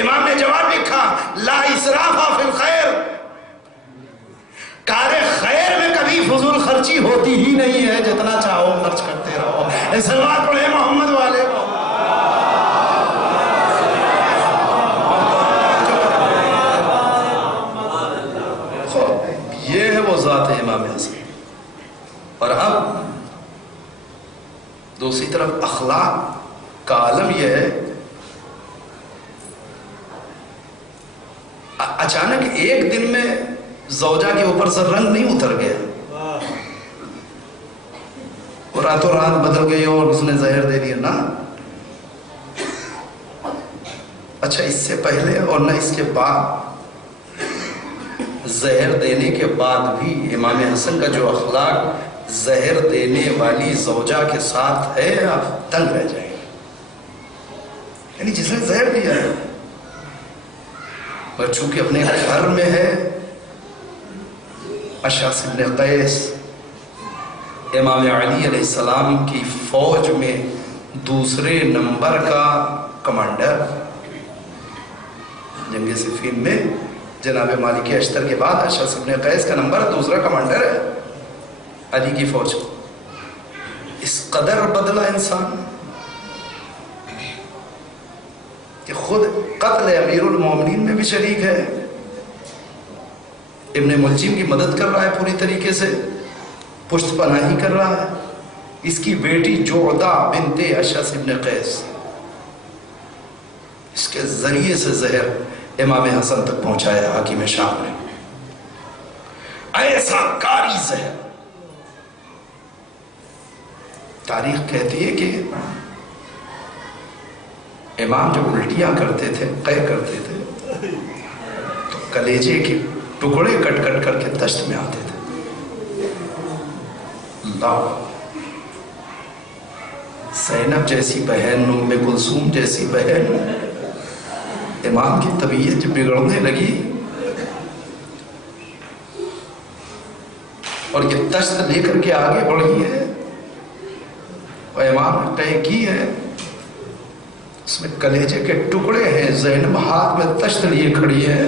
امام نے جواب لکھا لا اسراف فی الخیر، کار خیر میں کبھی فضول خرچی ہوتی ہی نہیں ہے، جتنا چاہو خرچ کرتے رہو۔ سلوات پڑھے محمد والے۔ یہ ہے وہ ذات امام حسن۔ اور اب دوسری طرف اخلاق کا عالم یہ ہے، اچانک ایک دن میں زوجہ کے اوپر سے رنگ نہیں اتر گیا اور راتوں رات بدل گئی اور اس نے زہر دے دیا، نا۔ اچھا، اس سے پہلے اور نہ اس کے بعد، زہر دینے کے بعد بھی امام حسن کا جو اخلاق زہر دینے والی زوجہ کے ساتھ ہے، آپ دنگ رہ جائیں گے۔ یعنی جس نے زہر دیا ہے، پر چونکہ اپنے گھر میں ہے، اشعث بن قیس امام علی علیہ السلام کی فوج میں دوسرے نمبر کا کمانڈر، جنگ صفین میں جناب مالک اشتر کے بعد اشعث بن قیس کا نمبر دوسرا کمانڈر ہے علی کی فوج۔ اس قدر بدلا انسان کہ خود قتل امیر المومنین میں بھی شریک ہے، ابن ملجم کی مدد کر رہا ہے، پوری طریقے سے پشت پناہی کر رہا ہے۔ اس کی بیٹی جعدہ بنت اشعث بن قیس، اس کے ذریعے سے زہر امام حسن تک پہنچایا حاکم شام نے۔ ایسا کاری زہر، تاریخ کہتی ہے کہ امام جب الٹیاں کرتے تھے، قے کرتے تھے، تو کلیجے کے ٹکڑے کٹ کٹ کر کے دشت میں آتے تھے۔ اللہ، زینب جیسی بہن، ام کلثوم جیسی بہن، امام کی طبیعت جب بگڑنے لگی اور یہ دشت لے کر کے آگے بڑھی ہے اور امام نے قے کی ہے، اس میں کلیجے کے ٹکڑے ہیں، زینب ہاتھ میں تشت لیے کھڑی ہے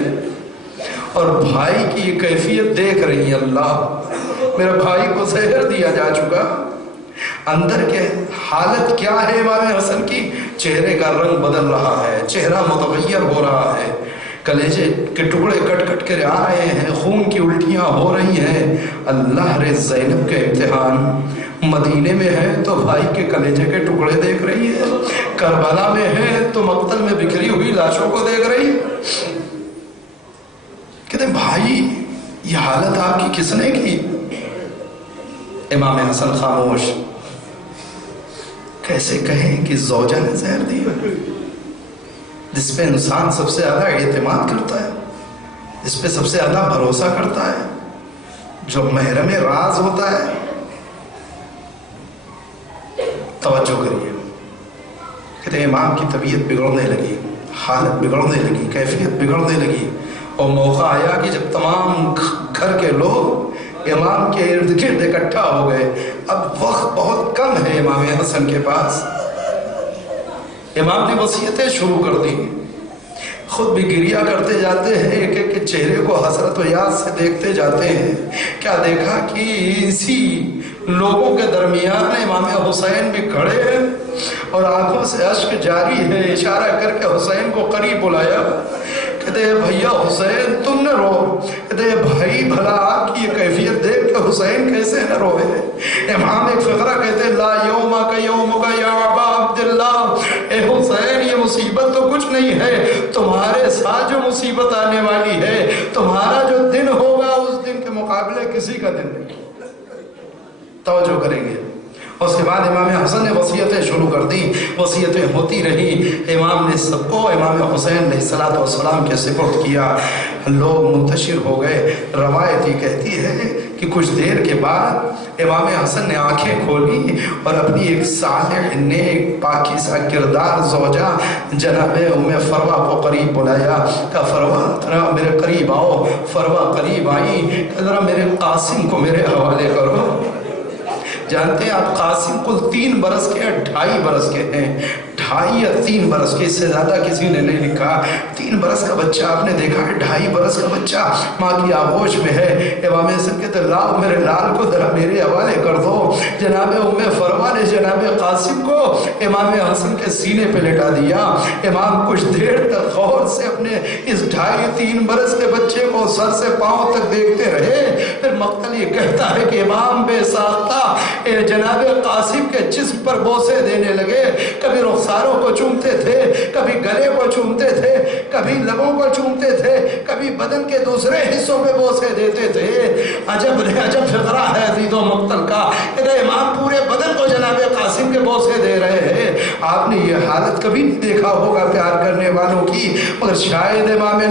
اور بھائی کی یہ کیفیت دیکھ رہی ہے۔ اللہ، میرے بھائی کو زہر دیا جا چکا۔ اندر کے حالت کیا ہے امام حسن کی؟ چہرے کا رنگ بدل رہا ہے، چہرہ متغیر ہو رہا ہے، کلیجے کے ٹکڑے کٹ کٹ کے آ رہے ہیں، خون کی الٹیاں ہو رہی ہیں۔ اللہ رے، زینب کے امتحان مدینے میں ہے تو بھائی کے کلیجے کے ٹکڑے دیکھ رہی ہے، کربلا میں ہے تو مقتل میں بکھری ہوئی لاشوں کو دیکھ رہی ہے۔ کہتے ہیں بھائی، یہ حالت آپ کی کس نے کی؟ امام حسن خاموش۔ کیسے کہیں کہ زوجہ نے زہر دی، جس پہ انسان سب سے زیادہ اعتماد کرتا ہے، جس پہ سب سے زیادہ بھروسہ کرتا ہے، جو محرم راز ہوتا ہے۔ توجہ کریے، کہتے ہیں امام کی طبیعت بگڑنے لگی، حالت بگڑنے لگی، کیفیت بگڑنے لگی، اور موقع آیا کہ جب تمام گھر کے لوگ امام کے ارد گرد اکٹھا ہو گئے۔ اب وقت بہت کم ہے امام حسن کے پاس۔ امام نے وصیتیں شروع کر دی، خود بھی گریہ کرتے جاتے ہیں، ایک ایک کے چہرے کو حسرت و یاد سے دیکھتے جاتے ہیں۔ کیا دیکھا کہ اسی لوگوں کے درمیان امام حسین بھی کھڑے ہیں اور آنکھوں سے اشک جاری ہے، اشارہ کر کے حسین کو قریب بلایا۔ کہتے ہیں بھیا حسین تم نہ رو، کہتے ہیں بھائی بھلا آپ کی یہ کیفیت دیکھ کہ حسین کیسے نہ روئے۔ امام ایک فقرہ کہتے ہیں لا یوما کا یوم کا یا ابا عبداللہ، اے حسین یہ مصیبت تو کچھ نہیں ہے، تمہارے ساتھ جو مصیبت آنے والی ہے، تمہارا جو دن ہوگا اس دن کے مقابلے کسی کا دن نہیں۔ توجہ کریں گے۔ اس کے بعد امام حسن نے وصیتیں شروع کر دی، وصیتیں ہوتی رہی، امام نے سب کو امام حسین علیہ السلام کے سپرد کیا، لوگ منتشر ہو گئے۔ روایت یہ کہتی ہے کہ کچھ دیر کے بعد امام حسن نے آنکھیں کھولی اور اپنی ایک صالح نیک پاکیزہ کردار زوجہ جناب ام فروہ کو قریب بلایا، کہا فروہ ذرا میرے قریب آؤ۔ فروہ قریب آئی، کہا ذرا میرے قاسم کو میرے حوالے کرو۔ جانتے ہیں آپ قاسم کل 3 برس کے 2.5 برس کے ہیں، 2.5 یا 3 برس کے، اس سے زیادہ کسی نے نہیں لکھا۔ 3 برس کا بچہ آپ نے دیکھا ہے، 2.5 برس کا بچہ ماں کی آغوش میں ہے۔ امام حسن کہتے لاؤ میرے لال کو ذرا میرے حوالے کر دو۔ جناب ام فروہ نے جناب قاسم کو امام حسن کے سینے پہ لٹا دیا۔ امام کچھ دیر تک غور سے اپنے اس 2.5-3 برس کے بچے کو سر سے پاؤں تک دیکھتے رہے۔ پھر مقتل یہ کہتا ہے کہ امام بے ساختہ جناب قاسم کے جسم پر بوسے دینے لگے، کبھی رخساروں کو چومتے تھے، کبھی گلے کو چومتے تھے، کبھی لبوں کو چومتے تھے، کبھی بدن کے دوسرے حصوں پہ بوسے دیتے تھے۔ عجب فقرہ ہے عزیز و مقتل کا، امام پورے بدن کو جناب قاسم کے بوسے دے رہے ہیں۔ آپ نے یہ حالت کبھی نہیں دیکھا ہوگا پیار کرنے والوں کی، مگر شاید امام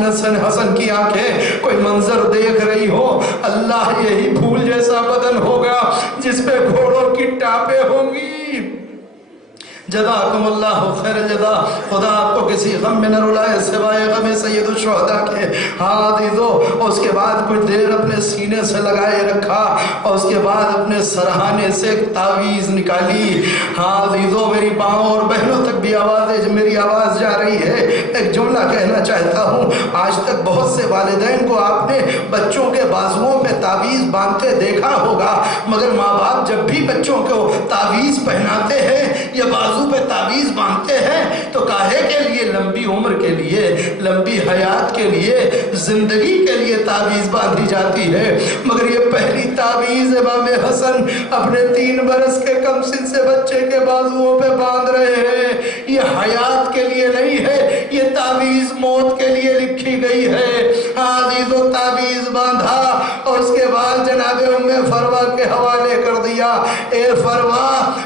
حسن کی آنکھیں کوئی منظر دیکھ رہی ہو۔ اللہ یہی پھول جیسا بدن ہوگا جس پہ گھوڑوں کی ٹاپیں ہوں گی۔ جزاکم اللہ خیر جزا، خدا آپ کو کسی غم میں نہ رلائے سوائے غم سید الشہداء کے۔ ہاں عزیزو، اس کے بعد کچھ دیر اپنے سینے سے لگائے رکھا اور اس کے بعد اپنے سرہانے سے ایک تعویذ نکالی۔ ہاں عزیزو، میری ماؤں اور بہنوں تک بھی میری آواز جا رہی ہے۔ ایک جملہ کہنا چاہتا ہوں، آج تک بہت سے والدین کو آپ نے بچوں کے بازوؤں پہ تعویذ باندھتے دیکھا ہوگا، مگر ماں باپ جب بھی بچوں کو تعویذ پہناتے ہیں یا بازو پہ تعویذ باندھتے ہیں تو کاہے کے لیے؟ لمبی عمر کے لیے، لمبی حیات کے لیے، زندگی کے لیے تعویذ باندھی جاتی ہے۔ مگر یہ پہلی تعویذ امام حسن اپنے 3 برس کے کم سن سے بچے کے بازوؤں پہ باندھ رہے ہیں۔ یہ حیات کے لیے نہیں ہے، یہ تعویذ موت کے لیے لکھی گئی ہے۔ عزیز و تعویذ باندھا اور اس کے بعد جناب ام فروہ کے حوالے کر دیا۔ اے فروہ،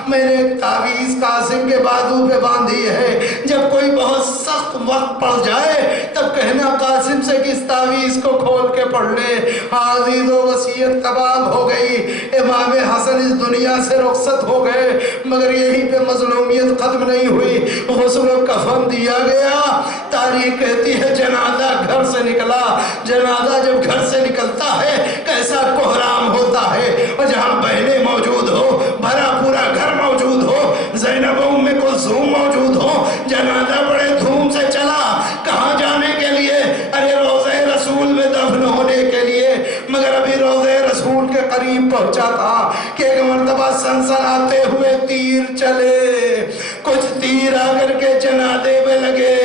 میں نے ایک تعویذ قاسم کے بازو پہ باندھی ہے، جب کوئی بہت سخت وقت پڑ جائے تب کہنا قاسم سے کہ اس تعویذ کو کھول کے پڑھ لے۔ عزیز و وصیت قبول ہو گئی، امام حسن اس دنیا سے رخصت ہو گئے، مگر یہیں پہ مظلومیت ختم نہیں ہوئی۔ غسل و کفن دیا گیا۔ تاریخ کہتی ہے جنازہ گھر سے نکلا۔ جنازہ جب گھر سے نکلتا ہے کیسا کوہرام ہوتا ہے، اور جہاں بہنیں موجود ہو، بھرا پورا گھر موجود ہو، زینب ام کلثوم موجود ہو، جنازہ بڑے دھوم سے چلا۔ کہاں جانے کے لیے؟ ارے روضہ رسول میں دفن ہونے کے لیے۔ مگر ابھی روضہ رسول کے قریب پہنچا تھا کہ ایک مرتبہ سنسناتے ہوئے تیر چلے۔ کچھ تیر آ کر کے جنازے میں لگے،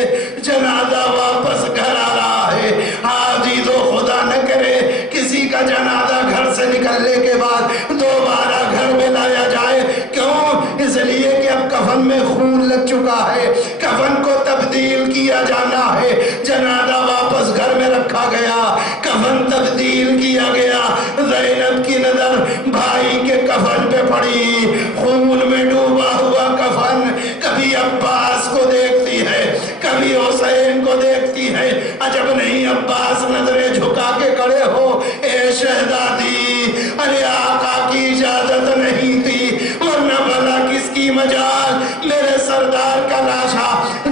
جنازہ واپس گھر آ رہا ہے۔ عزیزو، خدا نہ کرے کسی کا جنازہ گھر سے نکلنے کے بعد دوبارہ گھر میں لایا جائے۔ کیوں؟ اس لیے کہ اب کفن میں خون لگ چکا ہے، کفن کو تبدیل کیا جانا ہے۔ جنازہ واپس گھر میں رکھا گیا، کفن تبدیل کیا گیا۔ زینب کی نظر بھائی کے کفن پہ پڑی، خون میں ڈوبا ہوا کفن۔ کبھی عباس کو دیکھتی ہے، کبھی حسین کو دیکھتی ہے۔ عجب نہیں عباس نظریں جھکا کے کھڑے ہو۔ اے شہزادی، ارے آقا کی اجازت نہیں تھی، ورنہ بھلا کس کی مجال؟ میرے سردار کا لاشا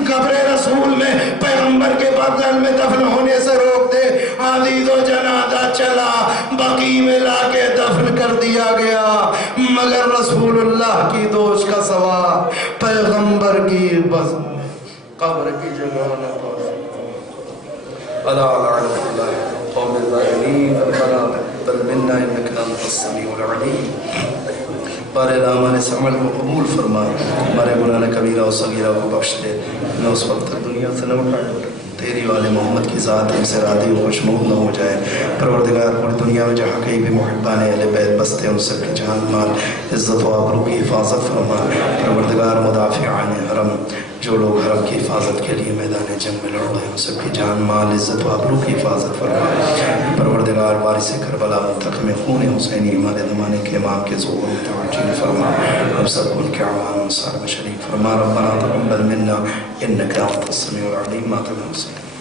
قبر رسول میں پیغمبر کے بغل میں دفن ہونے سے روک دے۔ عزیز و جنازہ چلا، بقیع میں لا کے دفن کر دیا گیا، مگر رسول اللہ کی دوش کا ثواب پیغمبر کی بس قبر کی جگہ نہ پہنچا۔ الا لعنت اللہ قوم الظالمین ربنا تقبل منا انك انت السميع العليم۔ بارے ہمارے اس عمل کو قبول فرما، ہمارے گناہ کبیرہ و صغیرہ کو بخش دے، نہ اس وقت تک دنیا سے نہ اٹھائے۔ تیری والے محمد کی ذات ان سے راضی و خوشنود نہ ہو جائے۔ پروردگار پوری دنیا میں جہاں کہیں بھی محبان اہل بیت بستے ہیں ان سب کی جان مال عزت و آبرو کی حفاظت فرما۔ پروردگار مدافعان حرم جو لوگ حرم کی حفاظت کے لیے میدان جنگ میں لڑ رہے ہیں ان سب کی جان مال عزت و آبرو کی حفاظت فرما۔ پروردگار وارث کربلا منتقم خون حسینی ہمارے زمانے کے امام کے ظہور میں توجہ فرما۔ ہم سب کو ان کے اعوان انصار میں شریک فرما۔ ربنا تقبل منا انک انت السمیع العلیم۔ ماتم حسین۔